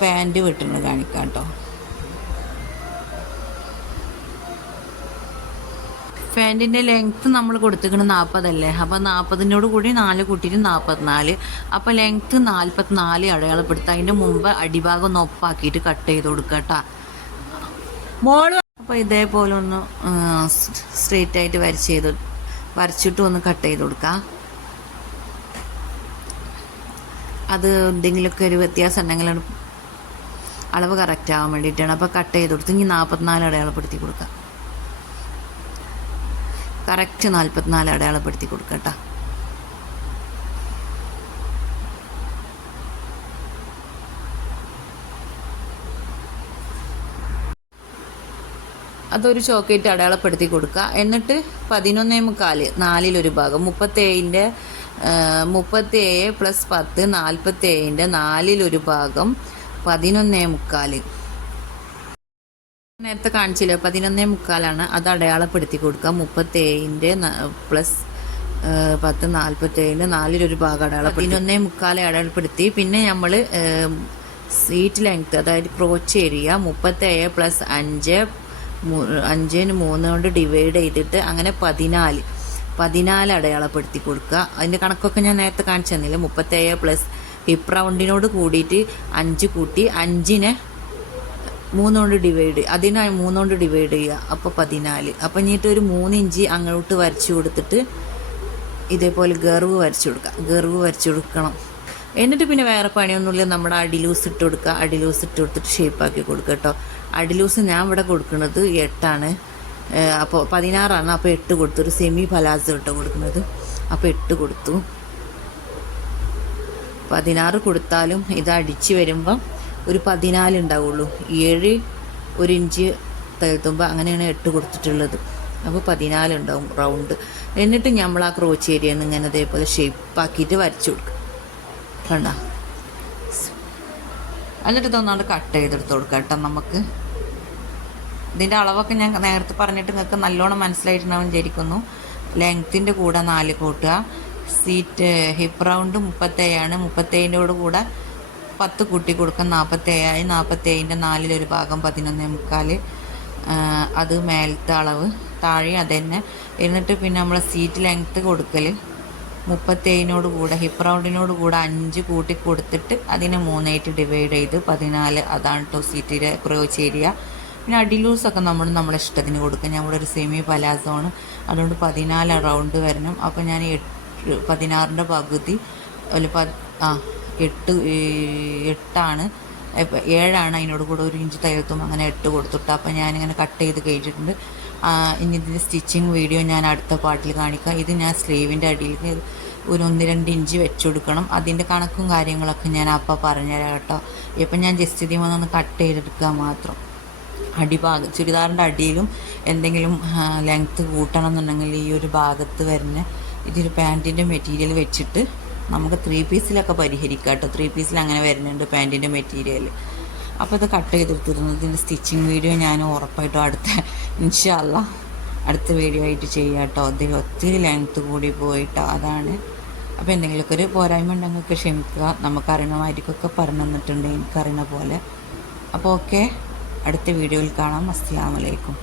പാൻറ്റ് വെട്ടുന്നത് കാണിക്കാം കേട്ടോ. പാൻറ്റിൻ്റെ ലെങ്ത്ത് നമ്മൾ കൊടുത്തിരിക്കുന്നത് 40 അല്ലേ. അപ്പോൾ 40നോട് കൂടി 4 കൂട്ടിയിട്ട് 44. അപ്പോൾ ലെങ്ത്ത് 44 അടയാളപ്പെടുത്തുക. അതിൻ്റെ മുമ്പ് അടിഭാഗം ഒന്ന് ഒപ്പാക്കിയിട്ട് കട്ട് ചെയ്ത് കൊടുക്കുക കേട്ടോ. അപ്പോൾ ഇതേപോലെ ഒന്ന് സ്ട്രെയിറ്റ് ആയിട്ട് വരച്ചിട്ട് ഒന്ന് കട്ട് ചെയ്ത് കൊടുക്കുക. അത് എന്തെങ്കിലുമൊക്കെ ഒരു വ്യത്യാസം ഉണ്ടെങ്കിൽ അളവ് കറക്റ്റ് ആവാൻ വേണ്ടിയിട്ടാണ്. അപ്പോൾ കട്ട് ചെയ്ത് കൊടുത്ത് ഇനി 44 അടയാളപ്പെടുത്തി കൊടുക്കുക. കറക്റ്റ് 44 അടയാളപ്പെടുത്തി കൊടുക്കുക കേട്ടോ. അതൊരു ചോക്കേറ്റ് അടയാളപ്പെടുത്തി കൊടുക്കുക. എന്നിട്ട് 11.25 നാലിലൊരു ഭാഗം 37 + 10 47 നാലിലൊരു ഭാഗം 11.25. നേരത്തെ കാണിച്ചില്ല 11.25 അത് അടയാളപ്പെടുത്തി കൊടുക്കുക. 37 + 10 47 നാലിലൊരു ഭാഗം അടയാളപ്പെടുത്തി 11.25 അടയാളപ്പെടുത്തി. പിന്നെ നമ്മൾ സീറ്റ് ലെങ്ത് അതായത് ക്രോച്ച് ഏരിയ 37 + 5 5-ന് 3 കൊണ്ട് ഡിവൈഡ് ചെയ്തിട്ട് അങ്ങനെ 14 അടയാളപ്പെടുത്തി കൊടുക്കുക. അതിൻ്റെ കണക്കൊക്കെ ഞാൻ നേരത്തെ കാണിച്ചു തന്നില്ല. 37 + ഹിപ്പ് റൗണ്ടിനോട് കൂടിയിട്ട് 5 കൂട്ടി 5-നെ 3 കൊണ്ട് ഡിവൈഡ്, അതിനെ 3 കൊണ്ട് ഡിവൈഡ് ചെയ്യുക, അപ്പോൾ 14. അപ്പം ഇനിയിട്ട് ഒരു 3 ഇഞ്ച് അങ്ങോട്ട് വരച്ചു കൊടുത്തിട്ട് ഇതേപോലെ ഗർവ് വരച്ചു കൊടുക്കണം. എന്നിട്ട് പിന്നെ വേറെ പണിയൊന്നുമില്ല. നമ്മുടെ അടിലൂസ് ഇട്ട് കൊടുക്കുക. അടിലൂസ് ഇട്ട് കൊടുത്തിട്ട് ഷേപ്പാക്കി കൊടുക്കുക കേട്ടോ. അടിലൂസ് ഞാൻ ഇവിടെ കൊടുക്കുന്നത് 8 അപ്പോൾ 16 അപ്പോൾ 8 കൊടുത്തു. ഒരു സെമി പലാസോ ഇട്ട് കൊടുക്കുന്നത്, അപ്പോൾ 8 കൊടുത്തു. 16 കൊടുത്താലും ഇത് അടിച്ച് വരുമ്പം ഒരു 14 ഉണ്ടാവുള്ളൂ. 7 1 ഇഞ്ച് തഴുത്തുമ്പോൾ അങ്ങനെയാണ് 8 കൊടുത്തിട്ടുള്ളത്. അപ്പോൾ 14 ഉണ്ടാവും റൗണ്ട്. എന്നിട്ട് നമ്മൾ ആ ക്രോച്ച് ഏരിയയിൽ നിന്ന് ഇങ്ങനെ അതേപോലെ ഷേപ്പാക്കിയിട്ട് വരച്ചു കൊടുക്കുക. കണ്ട, എന്നിട്ട് ഇതൊന്നാണ്ട് കട്ട് ചെയ്തെടുത്ത് കൊടുക്കുക കേട്ടോ. നമുക്ക് ഇതിൻ്റെ അളവൊക്കെ ഞാൻ നേരത്തെ പറഞ്ഞിട്ട് നിങ്ങൾക്ക് നല്ലോണം മനസ്സിലായിട്ടുണ്ടാവും വിചാരിക്കുന്നു. ലെങ്ത്തിൻ്റെ കൂടെ 4 കൂട്ടുക. സീറ്റ് ഹിപ്പ് റൗണ്ട് 37 37 കൂടെ 10 കൂട്ടി കൊടുക്കുക. 47 47-ൻ്റെ നാലിലൊരു ഭാഗം 11.25 അത് മേലത്തെ അളവ്, താഴെ അത് തന്നെ. എന്നിട്ട് പിന്നെ നമ്മൾ സീറ്റ് ലെങ്ത്ത് കൊടുക്കൽ 37-നോട് കൂടെ ഹിപ്പ് റൗണ്ടിനോട് കൂടെ 5 കൂട്ടി കൊടുത്തിട്ട് അതിനെ 3 ഡിവൈഡ് ചെയ്ത് 14. അതാണ് കേട്ടോ സീറ്റിൻ്റെ ക്രോച്ച് ഏരിയ. പിന്നെ അടിലൂസൊക്കെ നമ്മുടെ ഇഷ്ടത്തിന് കൊടുക്കുക. ഞമ്മളൊരു സെമി പലാസോ ആണ്, അതുകൊണ്ട് 14 റൗണ്ട് വരണം. അപ്പോൾ ഞാൻ 16-ൻ്റെ പകുതി ഒരു 8 7 അതിനോട് കൂടെ 1 ഇഞ്ച് തയ്യത്തും അങ്ങനെ 8 കൊടുത്തിട്ട്. അപ്പോൾ ഞാനിങ്ങനെ കട്ട് ചെയ്ത് കഴിഞ്ഞിട്ടുണ്ട്. ഇനി ഇതിൻ്റെ സ്റ്റിച്ചിങ് വീഡിയോ ഞാൻ അടുത്ത പാട്ടിൽ കാണിക്കാം. ഇത് ഞാൻ സ്ലീവിൻ്റെ അടിയിൽ ഒരു 1-2 ഇഞ്ച് വെച്ച് കൊടുക്കണം. അതിൻ്റെ കണക്കും കാര്യങ്ങളൊക്കെ ഞാൻ അപ്പോൾ പറഞ്ഞുതരാം കേട്ടോ. ഇപ്പം ഞാൻ ജസ്റ്റ് ഇതിൽ വന്നൊന്ന് കട്ട് ചെയ്തെടുക്കുക മാത്രം. അടിഭാഗം ചുരിദാറിൻ്റെ അടിയിലും എന്തെങ്കിലും ലെങ്ത്ത് കൂട്ടണം എന്നുണ്ടെങ്കിൽ ഈ ഒരു ഭാഗത്ത് വരുന്ന ഇതൊരു പാൻറ്റിൻ്റെ മെറ്റീരിയൽ വെച്ചിട്ട് നമുക്ക് 3 പീസിലൊക്കെ പരിഹരിക്കാം കേട്ടോ. 3 പീസിൽ അങ്ങനെ വരുന്നുണ്ട് പാൻറ്റിൻ്റെ മെറ്റീരിയൽ. അപ്പോൾ ഇത് കട്ട് ചെയ്തെടുത്തിരുന്നു. ഇതിൻ്റെ സ്റ്റിച്ചിങ് വീഡിയോ ഞാൻ ഉറപ്പായിട്ടും ഇൻഷാ അല്ലാഹ് അടുത്ത വീഡിയോ ആയിട്ട് ചെയ്യാം കേട്ടോ. അതിൽ ഒത്തിരി ലെങ്ത്ത് കൂടി പോയിട്ട് അതാണ്. അപ്പോൾ എന്തെങ്കിലുമൊക്കെ ഒരു പോരായ്മ ഉണ്ടെങ്കിൽ ക്ഷമിക്കുക. നമുക്കറിയണമായിരിക്കൊക്കെ പറഞ്ഞു തന്നിട്ടുണ്ട്, എനിക്കറിയണ പോലെ. അപ്പോൾ ഓക്കെ, അടുത്ത വീഡിയോയിൽ കാണാം. അസ്സലാമു അലൈക്കും.